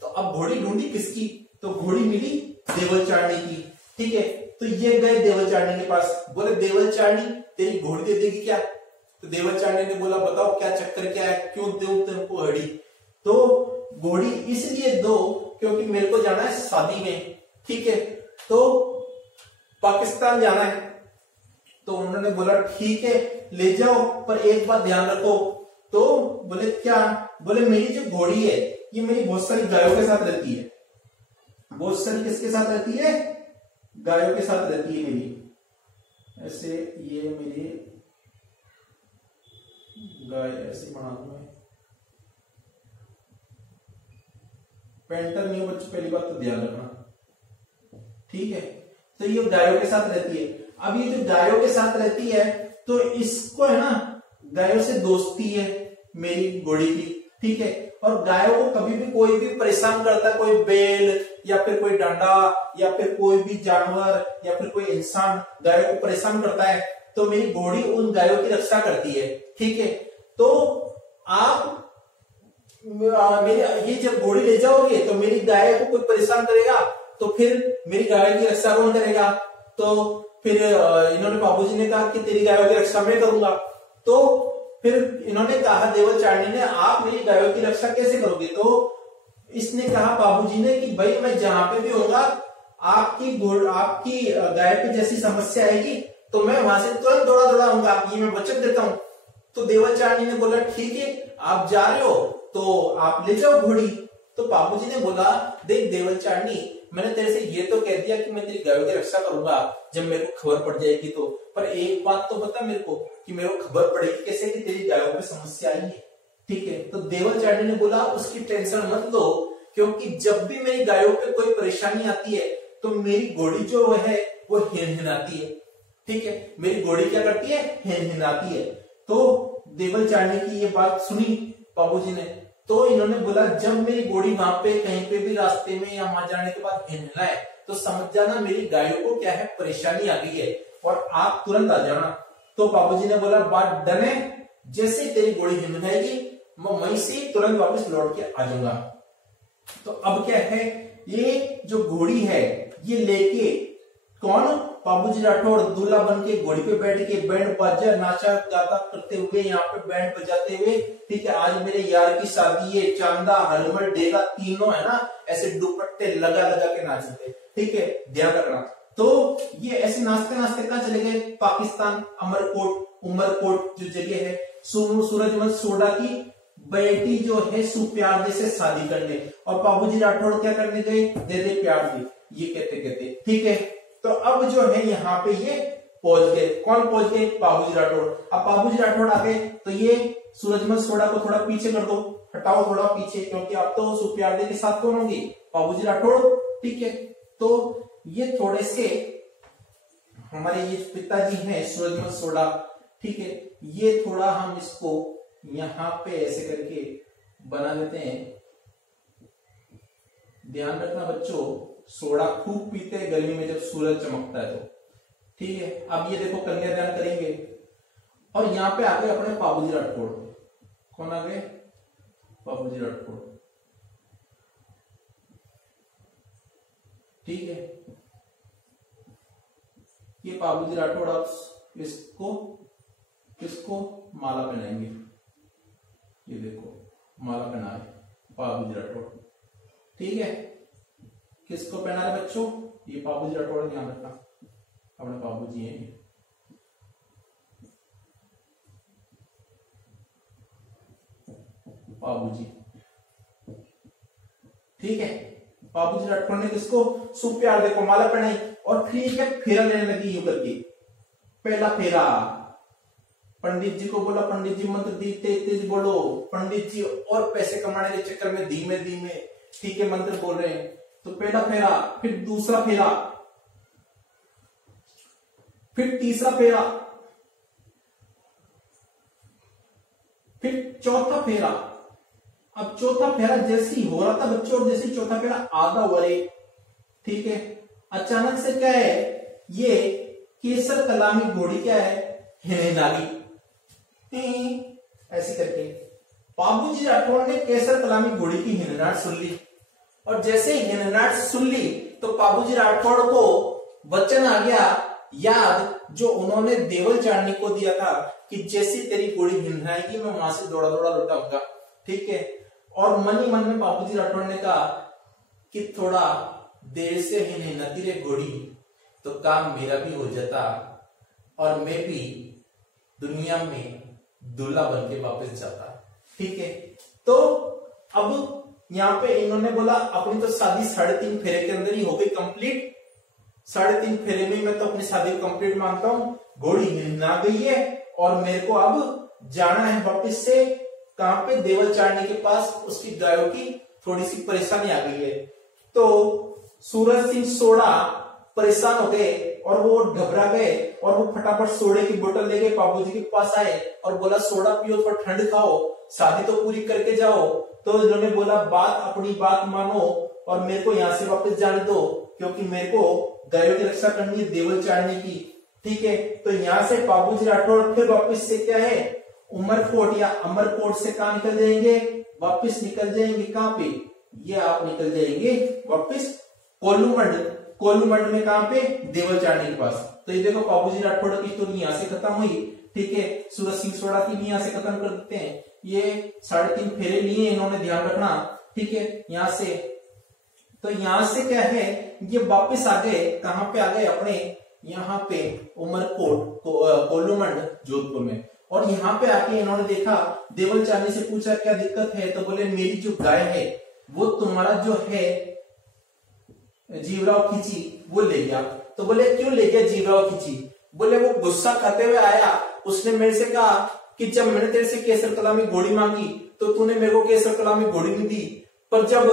तो अब घोड़ी ढूंढी किसकी, तो घोड़ी मिली देवल चारणी की, ठीक है। तो ये गए देवल चारणी के पास, बोले देवल चारणी तेरी घोड़ी दे देगी क्या। तो देवल चारणी ने बोला बताओ क्या चक्कर क्या है, क्यों दूं तुमको घोड़ी। तो घोड़ी इसलिए दो क्योंकि मेरे को जाना है शादी में, ठीक है, तो पाकिस्तान जाना है। तो उन्होंने बोला ठीक है ले जाओ, पर एक बात ध्यान रखो। तो बोले क्या? बोले मेरी जो घोड़ी है ये मेरी बहुत सारी गायों के साथ रहती है। बहुत सारी किसके साथ रहती है? गायों के साथ रहती है मेरी। ऐसे ये मेरी गाय ऐसे बना दूं मैं, पेंटर नहीं हो बच्चों, पहली बात तो ध्यान रखना, ठीक है। तो ये गायों के साथ रहती है। अब ये जो गायों के साथ रहती है तो इसको है ना गायों से दोस्ती है मेरी घोड़ी की, ठीक है। और गायों को कभी भी कोई भी परेशान करता है, कोई बैल या फिर कोई डंडा या फिर कोई भी जानवर या फिर कोई इंसान गायों को परेशान करता है तो मेरी घोड़ी उन गायों की रक्षा करती है, ठीक है। तो आप मेरी ये जब घोड़ी ले जाओगे तो मेरी गाय को कोई परेशान करेगा तो फिर मेरी गाय की रक्षा कौन करेगा? तो फिर इन्होंने बाबूजी ने कहा कि तेरी गायों की रक्षा मैं करूंगा। तो फिर इन्होंने कहा देवलचारिणी ने, आप मेरी गायों की रक्षा कैसे करोगे? तो इसने कहा बाबूजी ने कि भाई मैं जहां पे भी होऊंगा आपकी गाय पे जैसी समस्या आएगी तो मैं वहां से तुरंत दौड़ा आऊंगा, ये मैं वचन देता हूं। तो देवलचारिणी ने बोला ठीक है आप जा रहे हो तो आप ले जाओ घोड़ी। तो बाबूजी ने बोला देख देवलचारिणी, मैंने तेरे से ये तो कह दिया कि मैं तेरी गायों की रक्षा करूंगा जब मेरे को खबर पड़ जाएगी तो, पर एक बात तो बता मेरे को कि मेरे को खबर पड़ेगी कैसे कि तेरी गायों में समस्या आई है, ठीक है। तो देवलचारिणी ने बोला उसकी टेंशन मत लो, क्योंकि जब भी मेरी गायों पे कोई परेशानी आती है तो मेरी घोड़ी जो है वो हिनहिनाती है, ठीक है। मेरी घोड़ी क्या करती है? हिनहिनाती है। तो देवलचारिणी की ये बात सुनी बाबूजी ने, तो इन्होंने बोला जब मेरी घोड़ी वहां पे कहीं पे भी रास्ते में या वहां जाने के बाद हिनहिनाए तो समझ जाना मेरी गायों को क्या है, परेशानी आ गई है और आप तुरंत आ जाना। तो बाबूजी ने बोला बात डन है, जैसे तेरी घोड़ी हिनहिनाएगी मैं वहीं से तुरंत वापस लौट के आ जाऊंगा। तो अब क्या है, ये जो घोड़ी है ये लेके कौन? बाबूजी राठौड़ दूल्हा बन के घोड़ी पे बैठ के बैंड बाजा नाचा गाता करते हुए, यहाँ पे बैंड बजाते हुए, ठीक है, आज मेरे यार की शादी है, चांदा हरमल डेगा तीनों है ना ऐसे दुपट्टे लगा के नाचते, ठीक है, ध्यान रखना। तो ये ऐसे नाचते नाचते कहाँ चले गए? पाकिस्तान, उमरकोट जो जगह है, सूरजमल सोडा की बेटी जो है सुप्यारदे से शादी करने, और बाबूजी राठौड़ क्या करने गए? दे दे प्यार दे, ये कहते, ठीक है। तो अब जो है यहाँ पे ये पहुंच गए, कौन पहुंच गए? बाबूजी राठौड़। अब बाबूजी राठौड़ आ गए तो ये सूरजमल सोडा को थोड़ा पीछे कर दो, हटाओ थोड़ा पीछे, क्योंकि अब तो सुप्यारदे के साथ कौन होंगे? बाबूजी राठौड़, ठीक है। तो ये थोड़े से हमारे ये पिताजी हैं सूरजमल सोडा, ठीक है, ये थोड़ा हम इसको यहां पे ऐसे करके बना देते हैं। ध्यान रखना बच्चों, सोडा खूब पीते हैं गर्मी में जब सूरज चमकता है तो, ठीक है। अब ये देखो कन्यादान करेंगे और यहाँ पे आ गए अपने बाबूजी राठौड़। कौन आ गए? बाबूजी राठौड़, ठीक है। ये बाबूजी राठौड़ अब इसको माला पहनाएंगे, ये देखो माला पहना है बाबूजी राठौड़, ठीक है। किसको पहना है बच्चों? ये बाबूजी राठौड़, ध्यान रखना अपने बाबूजी हैं ये। बाबूजी, ठीक है। बाबूजी राठौड़ ने किसको? सुप्यारदे को माला पहनाई और ठीक है फेरा लेने लगी यूं करके। पहला फेरा, पंडित जी को बोला पंडित जी मंत्र दी तेज बोलो। पंडित जी और पैसे कमाने के चक्कर में धीमे धीमे, ठीक है, मंत्र बोल रहे हैं। तो पहला फेरा, फिर दूसरा फेरा, फिर तीसरा फेरा, फिर चौथा फेरा। अब चौथा फेरा जैसे ही हो रहा था बच्चों, और जैसे चौथा फेरा आधा हुआ रे, ठीक है, अचानक से क्या है, ये केसर कलामी घोड़ी क्या है? हिनहिनागी ऐसे करके। बाबूजी राठौड़ ने केसर कलामी घोड़ी की हिनहनाहट सुन ली, और जैसे हिनहनाहट सुन ली तो बाबूजी राठौड़ को वचन आ गया याद, जो उन्होंने देवलचारिणी को दिया था कि जैसी तेरी घोड़ी हिनहनाएगी मैं वहां से दौड़ा लौटाऊंगा, ठीक है। और मन ही मन में बाबूजी राठौड़ ने कहा कि थोड़ा देर से ही नती रे घोड़ी तो काम मेरा भी हो जाता और मैं भी दुनिया में दूल्हा बन के वापस जाता। ठीक है, तो अब यहाँ पे इन्होंने बोला अपनी तो शादी 3.5 फेरे के अंदर ही हो गई कंप्लीट। 3.5 फेरे में मैं तो अपनी शादी को कंप्लीट मानता हूँ। घोड़ी ना गई है और मेरे को अब जाना है वापस से कहां पे, देवल चारनी के पास। उसकी गायों की थोड़ी सी परेशानी आ गई है। तो सूरज सिंह सोढ़ा परेशान हो गए और वो घबरा गए और वो फटाफट सोडे की बोतल लेके बाबूजी के पास आए और बोला सोडा पियो, थोड़ा ठंड खाओ, शादी तो पूरी करके जाओ। तो इन्होंने बोला अपनी बात मानो और मेरे को यहाँ से वापस जाने दो, क्योंकि मेरे को गायों की रक्षा करनी है देवल चारनी की। ठीक है, तो यहाँ से बाबूजी राठौड़ फिर वापस से क्या है, उमरकोट या अमरकोट से कहा निकल जाएंगे, वापस निकल जाएंगे कहां पे, ये आप निकल जाएंगे वापस कोल्लूमंड। कोल्लूमंड में कहां पे, देवल चारनी के पास। तो ये देखो बाबूजी राठौड़ की स्टोरी यहाँ से खत्म हुई। ठीक है, सूरज सिंह सोढ़ा की भी यहाँ से खत्म कर देते हैं। ये 3.5 फेरे लिए इन्होंने, ध्यान रखना। ठीक है, यहाँ से तो यहाँ से क्या है, ये वापस आ गए, कहां पे आ गए, अपने यहाँ पे उमरकोट कोल्लूमंड जोधपुर में। और यहाँ पे आके इन्होंने देखा, देवल चारनी से पूछा क्या दिक्कत है, तो बोले मेरी जो गाय है वो तुम्हारा जो है जीवराव खींची वो ले गया। तो बोले क्यों ले गया जीवराव खींची, बोले वो गुस्सा करते हुए आया, उसने मेरे से कहा कि जब मैंने तेरे से केसर कला में घोड़ी मांगी तो तूने मेरे को केसर कला में घोड़ी नहीं दी, पर जब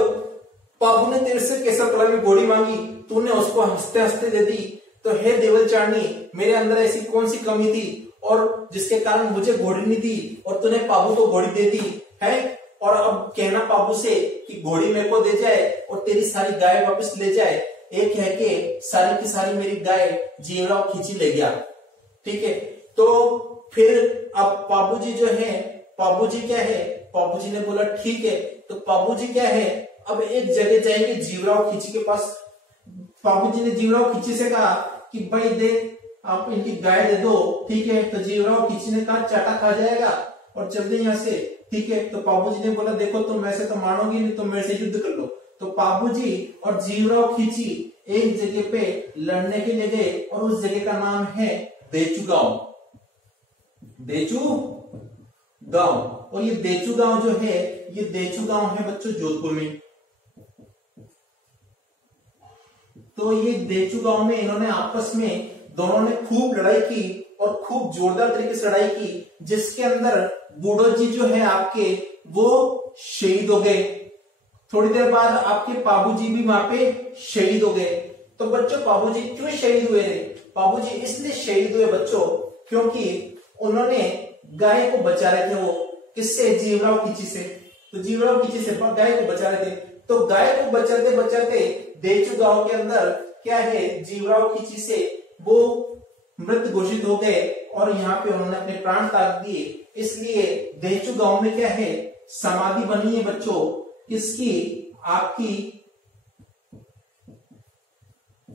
बाबू ने तेरे से केसर कला में घोड़ी मांगी तूने उसको हंसते हंसते दे दी। तो हे देवल चारनी, मेरे अंदर ऐसी कौन सी कमी थी और जिसके कारण मुझे घोड़ी नहीं दी और तूने बाबू को घोड़ी दे दी है। और अब कहना बाबू से कि घोड़ी मेरे को दे जाए और तेरी सारी गाय वापस ले जाए। एक है कि सारी की सारी मेरी गाय जीवराव खींची ले गया। ठीक है, तो फिर अब बाबूजी जो है, बाबूजी क्या है, बाबूजी ने बोला ठीक है। तो बाबूजी क्या है, अब एक जगह जाएंगे जीवराव खींची के पास। बाबूजी ने जीवराव खींची से कहा कि भाई दे आप इनकी गाय दे दो। ठीक है, तो जीवराव खींची ने कहा चाटा खा जाएगा और चल दे यहाँ से। ठीक है, तो बाबूजी ने बोला देखो तुम ऐसे तो मानोगी नहीं, तो मेरे से युद्ध कर लो। तो बाबूजी और जीवराव खींची एक जगह पे लड़ने के लिए गए और उस जगह का नाम है देचू गांव। देचू गांव, और ये देचू गांव जो है, ये देचू गांव है बच्चों जोधपुर में। तो ये देचू गांव में इन्होंने आपस में दोनों ने खूब लड़ाई की और खूब जोरदार तरीके से लड़ाई की, जिसके अंदर बूढ़ो जी जो है आपके वो शहीद हो गए। थोड़ी देर बाद आपके बाबूजी भी वहां पे शहीद हो गए। तो बच्चों बाबूजी क्यों शहीद हुए थे, बाबूजी इसलिए शहीद हुए बच्चों क्योंकि उन्होंने गाय को बचा रहे थे। वो किससे, जीवराव खींची से। तो जीवराव खींची से गाय को बचा रहे थे। तो गाय को बचाते बचाते देचू गांव के अंदर क्या है, जीवराव खींची से वो मृत घोषित हो गए और यहाँ पे उन्होंने अपने प्राण त्याग दिए। इसलिए देचू गांव में क्या है, समाधि बनी है बच्चों, किसकी, आपकी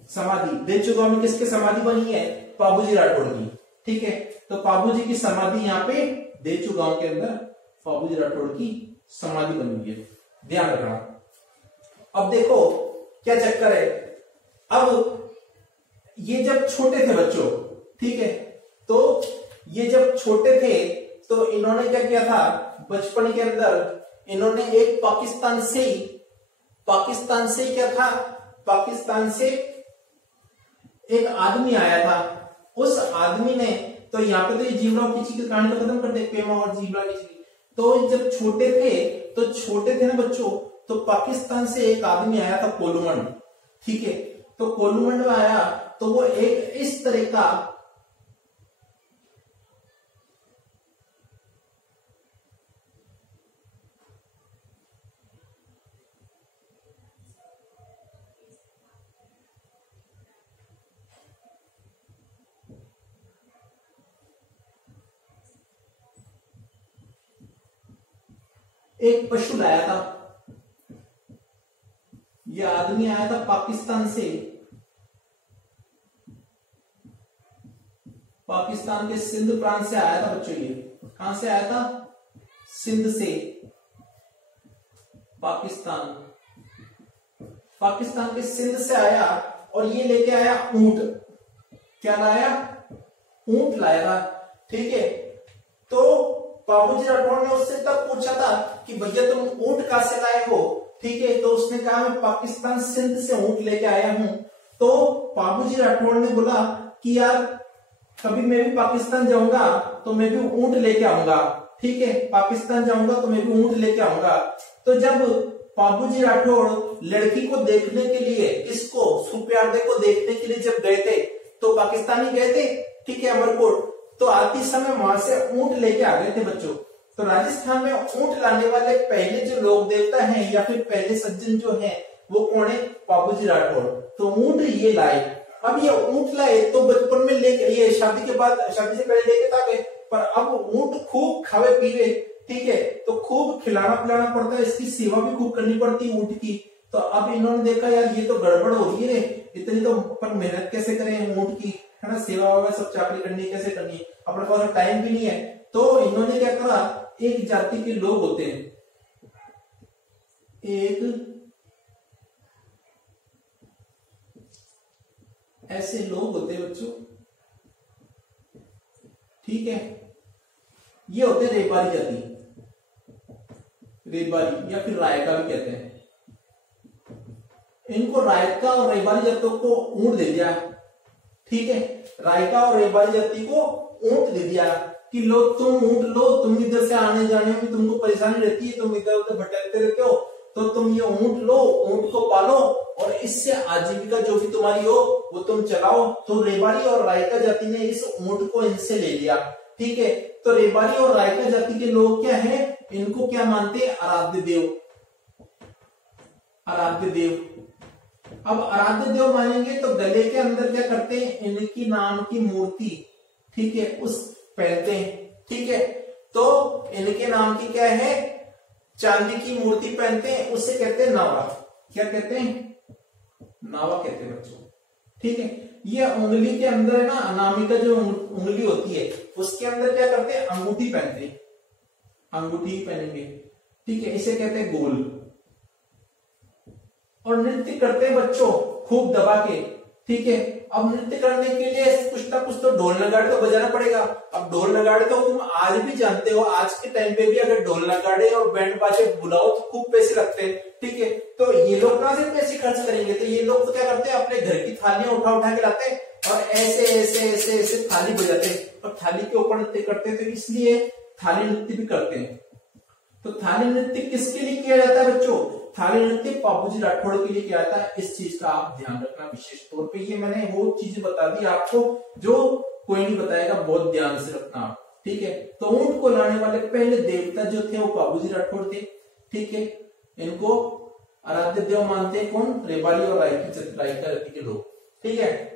समाधि। देचू गांव में किसकी समाधि बनी है, बाबूजी राठौड़ की। ठीक है, तो बाबूजी की समाधि यहाँ पे देचू गांव के अंदर बाबूजी राठौड़ की समाधि बनी हुई है, ध्यान रखना। अब देखो क्या चक्कर है, अब ये जब छोटे थे बच्चों, ठीक है, तो ये जब छोटे थे तो इन्होंने क्या किया था, बचपन के अंदर इन्होंने एक पाकिस्तान से क्या था, पाकिस्तान से एक आदमी आया था। उस आदमी ने, तो यहाँ पे तो ये जीवराव खींची की कहानी तो खत्म कर दे, पेमा और जीवराव खींची। तो जब छोटे थे ना बच्चों, तो पाकिस्तान से एक आदमी आया था कोल्लूमंड। ठीक है, तो कोल्लूमंड में आया तो वो एक इस तरह का एक पशु लाया था। यह आदमी आया था पाकिस्तान से, पाकिस्तान के सिंध प्रांत से आया था बच्चों। ये कहां से आया था, सिंध से पाकिस्तान। पाकिस्तान के सिंध से आया और ये लेके आया ऊंट। क्या लाया? ऊंट लाया। ठीक है, तो बाबूजी राठौड़ ने उससे तब पूछा था कि भैया तुम ऊंट कहां से लाए हो? ठीक है, तो उसने कहा मैं पाकिस्तान सिंध से ऊंट लेके आया हूं। तो बाबूजी राठौड़ ने बोला कि यार कभी मैं भी पाकिस्तान जाऊंगा तो मैं भी ऊंट लेके आऊंगा। ठीक है, पाकिस्तान जाऊंगा तो मैं भी ऊंट लेके आऊंगा। तो जब बाबूजी राठौड़ लड़की को देखने के लिए, इसको सुप्यारदे को देखने के लिए जब गए थे, तो पाकिस्तानी गए थे, ठीक है, अमरकोट, तो आते समय वहां से ऊंट लेके आ गए थे बच्चों। तो राजस्थान में ऊंट लाने वाले पहले जो लोग देवता हैं या फिर पहले सज्जन जो हैं वो कौन है? बाबूजी राठौड़। तो ऊंट ये लाए। अब ये ऊंट लाए तो बचपन में लेके, ये शादी के बाद, शादी से पहले लेके था गए, पर अब ऊंट खूब खावे पीवे, ठीक है, तो खूब खिलाना पिलाना पड़ता है, इसकी सेवा भी खूब करनी पड़ती है ऊंट की। तो अब इन्होंने देखा यार ये तो गड़बड़ हो रही है, इतनी तो अपन मेहनत कैसे करें ऊंट की, है ना, सेवा वेवा सब चाकरी करनी कैसे करनी है, अपने पास टाइम भी नहीं है। तो इन्होंने क्या करा, एक जाति के लोग होते हैं, एक ऐसे लोग होते हैं बच्चों, ठीक है, ये होते हैं रेबारी जाति, रेबारी या फिर रायका भी कहते हैं। इनको रायका और रेबारी जातियों को ऊंट दे दिया, ठीक है, रायका और रेबारी जाति को ऊंट दे दिया कि लो तुम ऊंट लो, तुम इधर से आने जाने में तुमको परेशानी रहती है, तुम इधर उधर भटकते रहते हो, तो तुम ये ऊंट लो, ऊंट को पालो और इससे आजीविका जो भी तुम्हारी हो वो तुम चलाओ। तो रेबारी और रायका जाति ने इस ऊंट को इनसे ले लिया, ठीक है। तो रेबारी और रायका जाति के लोग क्या है, इनको क्या मानते हैं? आराध्य देव, आराध्य देव। अब आराध्य देव मानेंगे तो गले के अंदर क्या करते हैं, इनकी नाम की मूर्ति, ठीक है, उस पहनते हैं, ठीक है। तो इनके नाम की क्या है, चांदी की मूर्ति पहनते हैं, उससे कहते हैं नावा। क्या कहते हैं? नावा कहते हैं बच्चों, ठीक है। ये उंगली के अंदर है ना, अनामिका जो उंगली होती है उसके अंदर क्या करते हैं, अंगूठी पहनते हैं, अंगूठी पहनेंगे, ठीक है, इसे कहते हैं गोल। और नृत्य करते हैं बच्चों खूब दबा के, ठीक है। अब नृत्य करने के लिए कुछ ना कुछ तो ढोल नगाड़े तो बजाना पड़ेगा। अब ढोल नगाड़े तो तुम आज भी जानते हो, आज के टाइम पे भी अगर ढोल नगाड़े और बैंड बाजे बुलाओ तो खूब पैसे लगते हैं, ठीक है। तो ये लोग कहां से पैसे खर्च करेंगे? तो ये लोग तो क्या करते हैं, अपने घर की थालियां उठा उठा के लाते हैं और ऐसे ऐसे ऐसे ऐसे थाली बजाते हैं और थाली के ऊपर नृत्य करते हैं, तो इसलिए थाली नृत्य भी करते हैं। तो थाली नृत्य किसके लिए किया जाता है बच्चों? थाली नृत्य बाबूजी राठौड़ के लिए किया जाता है। इस चीज का आप ध्यान रखना विशेष तौर पे। ये मैंने वो चीजें बता दी आपको जो कोई नहीं बताएगा, बहुत ध्यान से रखना आप, ठीक है। तो ऊंट को लाने वाले पहले देवता जो थे वो बाबूजी राठौड़ थे, ठीक है। इनको आराध्य देव मानते हैं कौन? रेबारी और रायका जाति के लोग, ठीक है।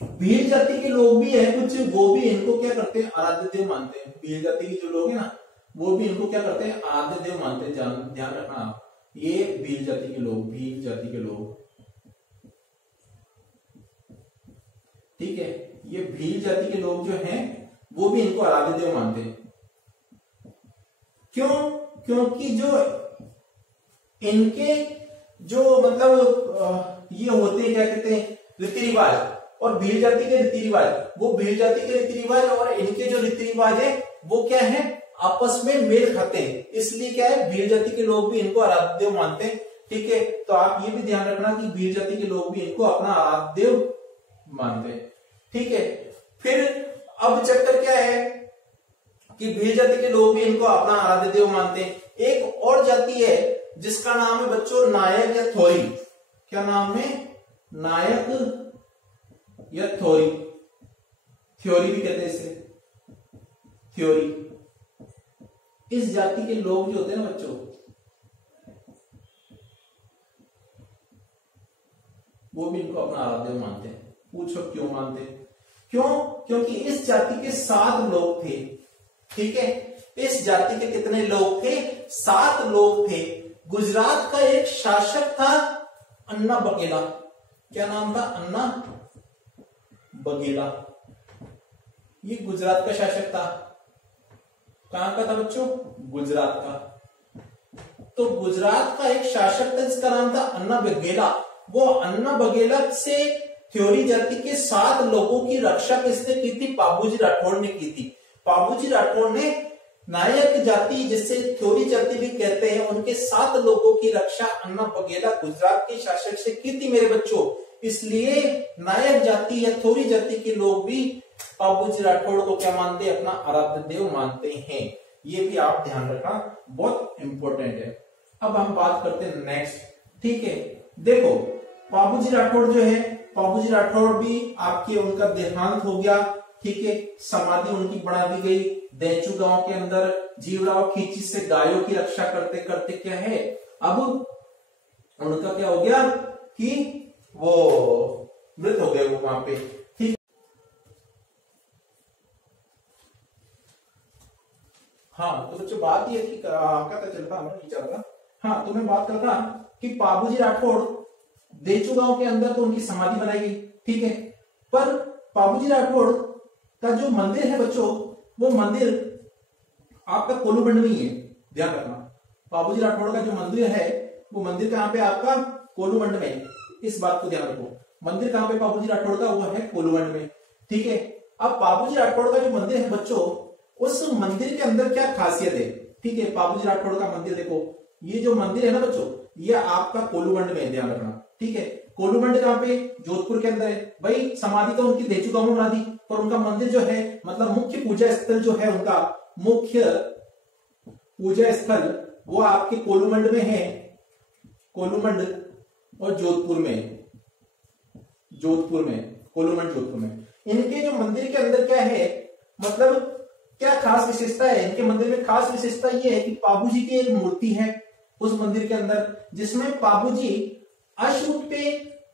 भील जाति के लोग भी है कुछ, वो भी इनको क्या करते हैं, आराध्य देव मानते हैं। भील जाति के जो लोग है ना, वो भी इनको क्या करते हैं, आराध्य देव मानते हैं। ध्यान रखना आप, ये भील जाति के लोग, भील जाति के लोग, ठीक है, ये भील जाति के लोग जो हैं वो भी इनको आराध्य देव मानते हैं। क्यों? क्योंकि जो इनके जो मतलब ये होते हैं, क्या कहते हैं, रीति रिवाज, और भील जाति के रीति रिवाज, वो भील जाति के रीति रिवाज और इनके जो रीति रिवाज है वो क्या है, आपस में मेल खाते हैं। इसलिए क्या है, भील जाति के लोग भी इनको आराध्य देव मानते हैं, ठीक है। तो आप ये भी ध्यान रखना कि भील जाति के लोग भी इनको अपना आराध्य देव मानते हैं, ठीक है। फिर अब चक्कर क्या है कि भील जाति के लोग भी इनको अपना आराध्य देव मानते हैं। एक और जाति है जिसका नाम है बच्चों नायक या थोरी। क्या नाम है? नायक या थोरी, थ्योरी भी कहते हैं इसे, थ्योरी। इस जाति के लोग जो होते हैं ना बच्चों, वो भी इनको अपना आराध्य मानते हैं। पूछो क्यों मानते हैं? क्यों? क्योंकि इस जाति के 7 लोग थे, ठीक है। इस जाति के कितने लोग थे? 7 लोग थे। गुजरात का एक शासक था अन्ना बघेला। क्या नाम था? अन्ना बघेला। ये गुजरात का शासक था। कहां का था बच्चों? गुजरात का। तो गुजरात का एक शासक था जिसका नाम था अन्ना बघेला। वो अन्ना बघेला से थ्योरी जाति के 7 लोगों की रक्षा किसने की थी? बाबूजी राठौड़ ने की थी। बाबूजी राठौड़ ने नायक जाति जिसे थ्योरी जाति भी कहते हैं, उनके 7 लोगों की रक्षा अन्ना बघेला गुजरात के शासक से की थी मेरे बच्चों। इसलिए नायक जाति या थ्योरी जाति के लोग भी बाबूजी राठौड़ को क्या मानते हैं? अपना आराध्य देव मानते हैं। ये भी आप ध्यान रखना, बहुत इंपॉर्टेंट है। अब हम बात करते हैं नेक्स्ट, ठीक है। देखो बाबूजी राठौड़ जो है, बाबूजी राठौड़ भी आपके उनका देहांत हो गया, ठीक है। समाधि उनकी बना दी गई देचू गांव के अंदर। जीवराव खींची से गायों की रक्षा करते करते क्या है, अब उनका क्या हो गया कि वो मृत हो गए वो वहां पे, ठीक। हाँ तो बच्चों बात ये कि क्या चलता नहीं चल रहा। हाँ तो मैं बात करता कि बाबूजी राठौड़ देचू गांव के अंदर तो उनकी समाधि बनाई गई, ठीक है। पर बाबूजी राठौड़ का जो मंदिर है बच्चों, वो मंदिर आपका कोलूमंड में ही है, ध्यान रखना। बाबूजी राठौड़ का जो मंदिर है वो मंदिर कहां पे? आपका कोलूमंड में। इस बात को ध्यान रखो, मंदिर कहां पे बाबूजी राठौड़ का? वो है कोलूमंड में, ठीक है। अब बाबूजी राठौड़ का जो मंदिर है बच्चों, उस मंदिर के अंदर क्या खासियत है, ठीक है। बाबूजी राठौड़ का मंदिर देखो, ये जो मंदिर है ना बच्चों, ये आपका कोलूमंड में, ध्यान रखना, ठीक है। कोलूमंड कहां पे? जोधपुर के अंदर है। भाई समाधि तो उनकी देचू गांव में बना दी, पर उनका मंदिर जो है, मतलब मुख्य पूजा स्थल जो है उनका, मुख्य पूजा स्थल वो आपके कोलूमंड में है। कोलूमंड और जोधपुर में, जोधपुर में, कोलूमंड जोधपुर में। इनके जो मंदिर के अंदर क्या है, मतलब क्या खास विशेषता है इनके मंदिर में? खास विशेषता ये है कि बाबूजी की एक मूर्ति है उस मंदिर के अंदर, जिसमें बाबूजी अश्व पे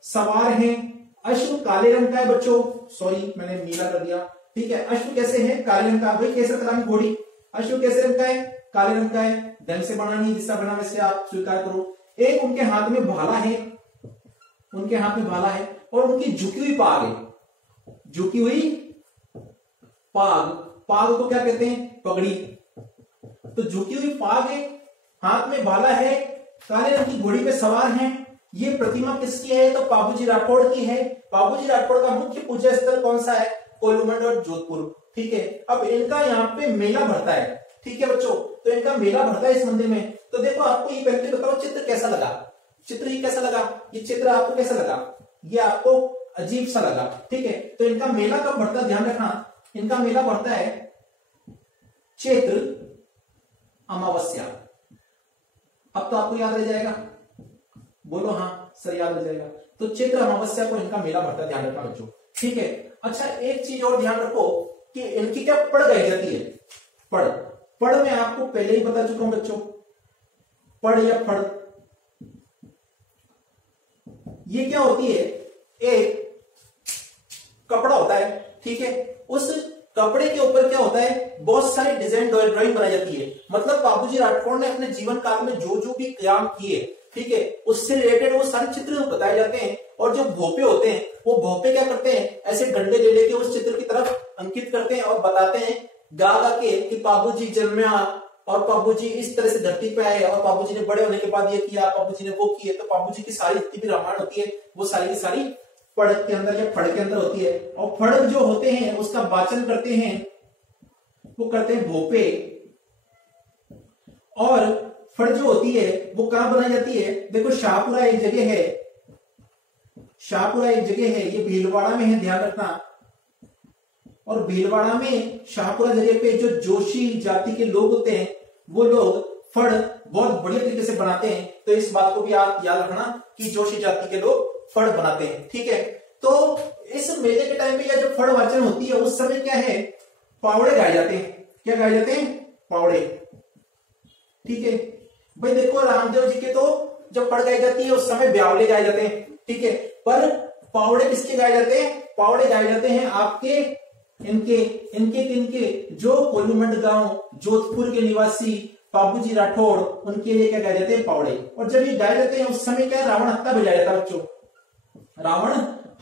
सवार हैं। अश्व काले रंग का है बच्चों, सॉरी मैंने नीला कर दिया, ठीक है। अश्व कैसे है? काले रंग का। भाई केसर कलामी घोड़ी, अश्व कैसे रंग का है? काले रंग का है। ढंग से बना नहीं, जिसका बना वैसे आप स्वीकार करो। एक उनके हाथ में भाला है, उनके हाथ में भाला है, और उनकी झुकी हुई पाग है, झुकी हुई पाग। पाग को क्या कहते हैं? पगड़ी। तो झुकी हुई पाग है, हाथ में भाला है, काले रंग की घोड़ी पे सवार हैं। ये प्रतिमा किसकी है? तो बाबूजी राठौड़ की है। बाबूजी राठौड़ का मुख्य पूजा स्थल कौन सा है? कोलूमंड और जोधपुर, ठीक है। अब इनका यहाँ पे मेला भरता है, ठीक है बच्चों। तो इनका मेला भरता है इस मंदिर में। तो देखो आपको ये पहले बताओ चित्र कैसा लगा, चित्र ये कैसा लगा, ये चित्र आपको कैसा लगा? ये आपको अजीब सा लगा, ठीक है। तो इनका मेला कब भरता है? ध्यान रखना, इनका मेला भरता है चैत्र अमावस्या। अब तो आपको याद रह जाएगा, बोलो हाँ सर याद रह जाएगा। तो चैत्र अमावस्या को इनका मेला भरता है, ध्यान रखना बच्चों, ठीक है। अच्छा एक चीज और ध्यान रखो कि इनकी क्या पड़ गाई जाती है? पड़, पड़ मैं आपको पहले ही बता चुका हूं बच्चों। पड़ या फड़, ये क्या होती है? एक कपड़ा होता है, ठीक है। उस कपड़े के ऊपर क्या होता है? बहुत सारी डिजाइन ड्राइंग बनाई जाती है। मतलब बाबूजी राठौड़ ने अपने जीवन काल में जो जो भी काम किए, ठीक है, उससे रिलेटेड वो सारे चित्र बताए जाते हैं। और जो भोपे होते हैं, वो भोपे क्या करते हैं? ऐसे डंडे ले लेके उस चित्र की तरफ अंकित करते हैं और बताते हैं गा गा के कि बाबूजी जन्मा और बाबूजी इस तरह से धरती पे आए और बाबूजी ने बड़े होने के बाद ये किया, बाबूजी ने वो किए। तो बाबूजी की सारी जितनी भी रामायण होती है वो सारी की सारी पढ़ के अंदर या फड़ के अंदर होती है। और फड़ जो होते हैं उसका वाचन करते हैं, वो करते हैं भोपे। और फड़ जो होती है वो कहां बनाई जाती है? देखो शाहपुरा एक जगह है, शाहपुरा एक जगह है, ये भीलवाड़ा में है, ध्यान रखना। और भीलवाड़ा में शाहपुरा जगह पे जो जोशी जाति के लोग होते हैं वो लोग फड़ बहुत बढ़िया तरीके से बनाते हैं। तो इस बात को भी आप याद रखना कि जोशी जाति के लोग फड़ बनाते हैं, ठीक है। तो इस मेले के टाइम पे या जो फड़ वाचन होती है उस समय क्या है? पावड़े गाए जाते हैं। क्या गाए जाते हैं? पावड़े, ठीक है। भाई देखो रामदेव जी के तो जब फड़ गाई जाती है उस समय ब्यावले गाए जाते हैं, ठीक है। पर पावड़े किसके गाए जाते हैं? पावड़े गाए जाते हैं आपके इनके जो कोलूमंड गांव जोधपुर के निवासी बाबूजी राठौड़, उनके लिए क्या गाए जाते हैं? पावड़े। और जब ये गाए जाते हैं उस समय क्या रावण हत्ता बजाया जाता है बच्चों, रावण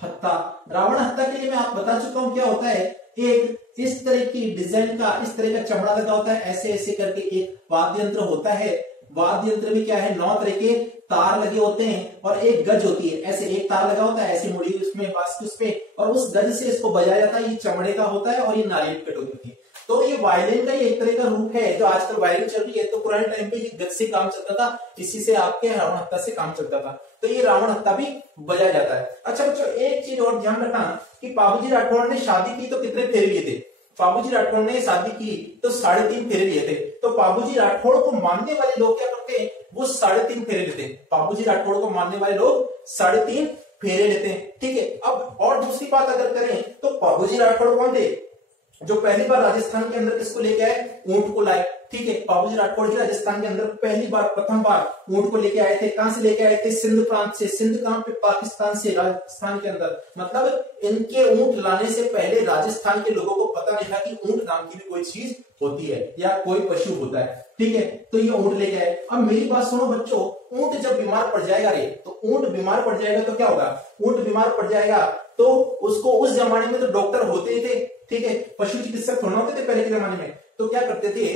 हत्ता। रावण हत्ता के लिए मैं आप बता चुका हूं क्या होता है। एक इस तरह की डिजाइन का, इस तरह का चमड़ा लगा होता है, ऐसे ऐसे करके एक वाद्य यंत्र होता है वाद्य यंत्र में क्या है, 9 तरह के तार लगे होते हैं और एक गज होती है, ऐसे एक तार लगा होता है, ऐसी मुड़ी उसमें बांस उस पे, और उस गज से इसको बजाया जाता है। ये चमड़े का होता है और ये नारियल की कटोरी होती है। तो ये वायलिन का एक तरह का रूप है जो आजकल वायलिन चल रही है। तो पुराने टाइम पे ये गज से काम चलता था, इसी से आपके रावण हत्था से काम चलता था। तो ये रावण हत्था भी बजाया जाता है। अच्छा बच्चों, एक चीज और ध्यान रखना कि बाबूजी राठौड़ ने शादी की तो कितने फेरे लिए थे? बाबूजी राठौड़ ने शादी की तो 3.5 फेरे लिए थे। तो बाबूजी राठौड़ को मानने वाले लोग क्या करते हैं, वो 3.5 फेरे लेते हैं। बाबूजी राठौड़ को मानने वाले लोग 3.5 फेरे लेते हैं। ठीक है, अब और दूसरी बात अगर करें तो बाबूजी राठौड़ कौन थे जो पहली बार राजस्थान के अंदर किसको लेके आए, ऊंट को लाए। ठीक है, बाबूजी राठौड़ जी राजस्थान के अंदर पहली बार प्रथम बार ऊंट को लेके आए थे। कहां से लेके आए थे? सिंध प्रांत से। सिंध कहां पे? पाकिस्तान से, राजस्थान के अंदर। मतलब इनके ऊंट लाने से पहले राजस्थान के लोगों को पता नहीं था कि ऊंट नाम की भी कोई चीज होती है या कोई पशु होता है। ठीक है, तो ये ऊंट लेके आए। अब मेरी बात सुनो बच्चों, ऊंट जब बीमार पड़ जाएगा रे, तो ऊंट बीमार पड़ जाएगा तो क्या होगा? ऊंट बीमार पड़ जाएगा तो उसको, उस जमाने में तो डॉक्टर होते ही थे, ठीक है, पशु चिकित्सक थोड़ा होते थे पहले के जमाने में। तो क्या करते थे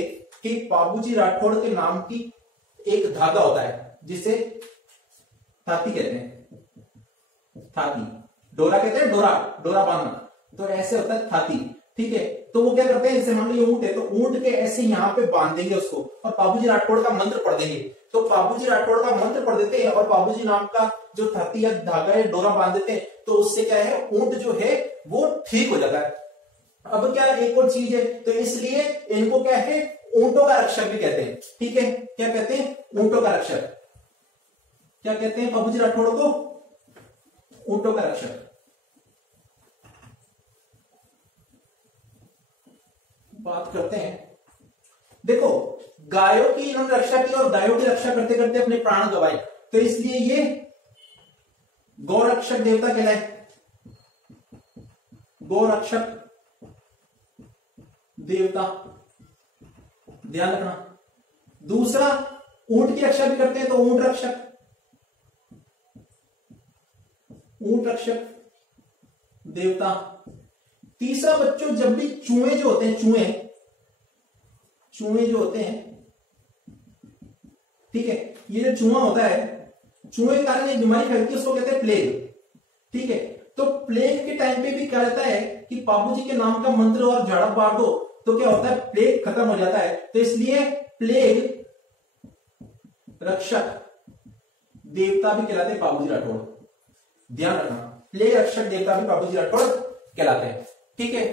कि बाबूजी राठौड़ के नाम की एक धागा होता है जिसे थाती कहते हैं, थाती, डोरा कहते हैं, डोरा, डोरा बांधना, तो ऐसे होता है थाती। ठीक है, तो वो क्या करते हैं, जैसे मान लो ये ऊंट है तो ऊंट के ऐसे यहाँ पे बांध देंगे उसको और बाबूजी राठौड़ का मंत्र पढ़ देंगे। तो बाबूजी राठौड़ का मंत्र पढ़ देते हैं और बाबूजी नाम का जो थाती या धागा या डोरा बांध देते हैं, तो उससे क्या है, ऊंट जो है वो ठीक हो जाता है। अब क्या एक और चीज है, तो इसलिए इनको क्या है, ऊंटों का रक्षक भी कहते हैं। ठीक है, क्या कहते हैं? ऊंटों का रक्षक। क्या कहते हैं बाबूजी राठौड़ को? ऊंटों का रक्षक। बात करते हैं, देखो गायों की इन्होंने रक्षा की और गायों की रक्षा करते करते अपने प्राण गंवाए, तो इसलिए ये गौरक्षक देवता कहलाए। गौरक्षक देवता, ध्यान रखना। दूसरा, ऊंट की रक्षा भी करते हैं तो ऊंट रक्षक, ऊंट रक्षक देवता। तीसरा बच्चों, जब भी चूहे जो होते हैं, चूहे जो होते हैं, ठीक है, ये जो चूहा होता है, चूहे के कारण एक बीमारी फैलती है, उसको कहते हैं प्लेग। ठीक है, तो प्लेग के टाइम पे भी कहा जाता है कि बाबूजी के नाम का मंत्र और झाड़क बांट दो तो क्या होता है, प्लेग खत्म हो जाता है। तो इसलिए प्लेग रक्षक देवता भी कहलाते हैं बाबूजी राठौड़। ध्यान रखना, प्लेग रक्षक देवता भी बाबूजी राठौड़ कहलाते हैं। ठीक है,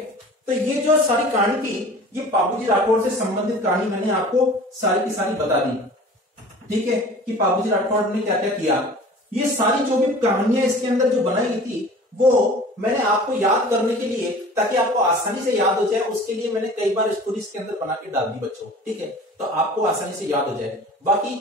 तो ये जो सारी कहानी थी, ये बाबूजी राठौड़ से संबंधित कहानी मैंने आपको सारी की सारी बता दी। ठीक है, कि बाबूजी राठौड़ ने क्या क्या किया। ये सारी जो भी कहानियां इसके अंदर जो बनाई गई थी, वो मैंने आपको याद करने के लिए, ताकि आपको आसानी से याद हो जाए, उसके लिए मैंने कई बार स्टोरीज के अंदर बना के डाल दी बच्चों। ठीक है, तो आपको आसानी से याद हो जाए। बाकी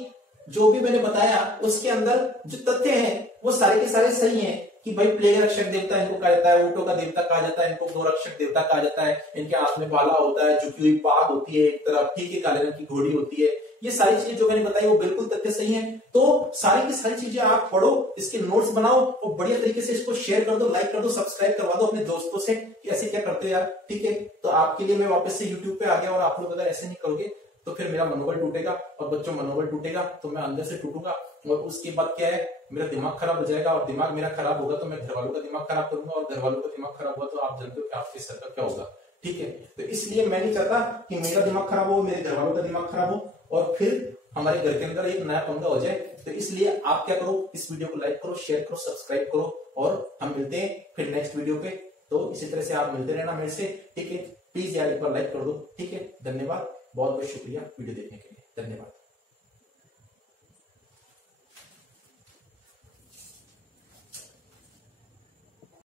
जो भी मैंने बताया उसके अंदर जो तथ्य हैं वो सारे के सारे सही हैं कि भाई प्लेग रक्षक देवता इनको कहा जाता है, ऊंटों का देवता कहा जाता है, इनको गौरक्षक देवता कहा जाता है, इनके हाथ में बाला होता है, झुकी हुई पाग होती है एक तरफ, ठीक है, काले रंग की घोड़ी होती है। ये सारी चीजें जो मैंने बताई वो बिल्कुल तथ्य सही है। तो सारी की सारी चीजें आप पढ़ो, इसके नोट्स बनाओ और बढ़िया तरीके से इसको शेयर कर दो, लाइक कर दो, सब्सक्राइब करवा दो अपने दोस्तों से कि ऐसे क्या करते हो यार। ठीक है, तो आपके लिए मैं वापस से यूट्यूब पे आ गया और आप लोग अगर ऐसे नहीं करोगे तो फिर मेरा मनोबल टूटेगा और बच्चों मनोबल टूटेगा तो मैं अंदर से टूटूंगा और उसके बाद क्या है, मेरा दिमाग खराब हो जाएगा और दिमाग मेरा खराब होगा तो मैं घर वालों का दिमाग खराब करूंगा और घर वालों का दिमाग खराब हुआ तो आप जानते हो कि आपके सर का क्या होगा। ठीक है, तो इसलिए मैं नहीं चाहता कि मेरा दिमाग खराब हो, मेरे घर वालों का दिमाग खराब हो और फिर हमारे घर के अंदर एक नया पंगा हो जाए। तो इसलिए आप क्या करो, इस वीडियो को लाइक करो, शेयर करो, सब्सक्राइब करो और हम मिलते हैं फिर नेक्स्ट वीडियो पे। तो इसी तरह से आप मिलते रहना मेरे से। ठीक है, प्लीज यार एक बार लाइक कर दो। ठीक है, धन्यवाद, बहुत बहुत शुक्रिया वीडियो देखने के लिए, धन्यवाद।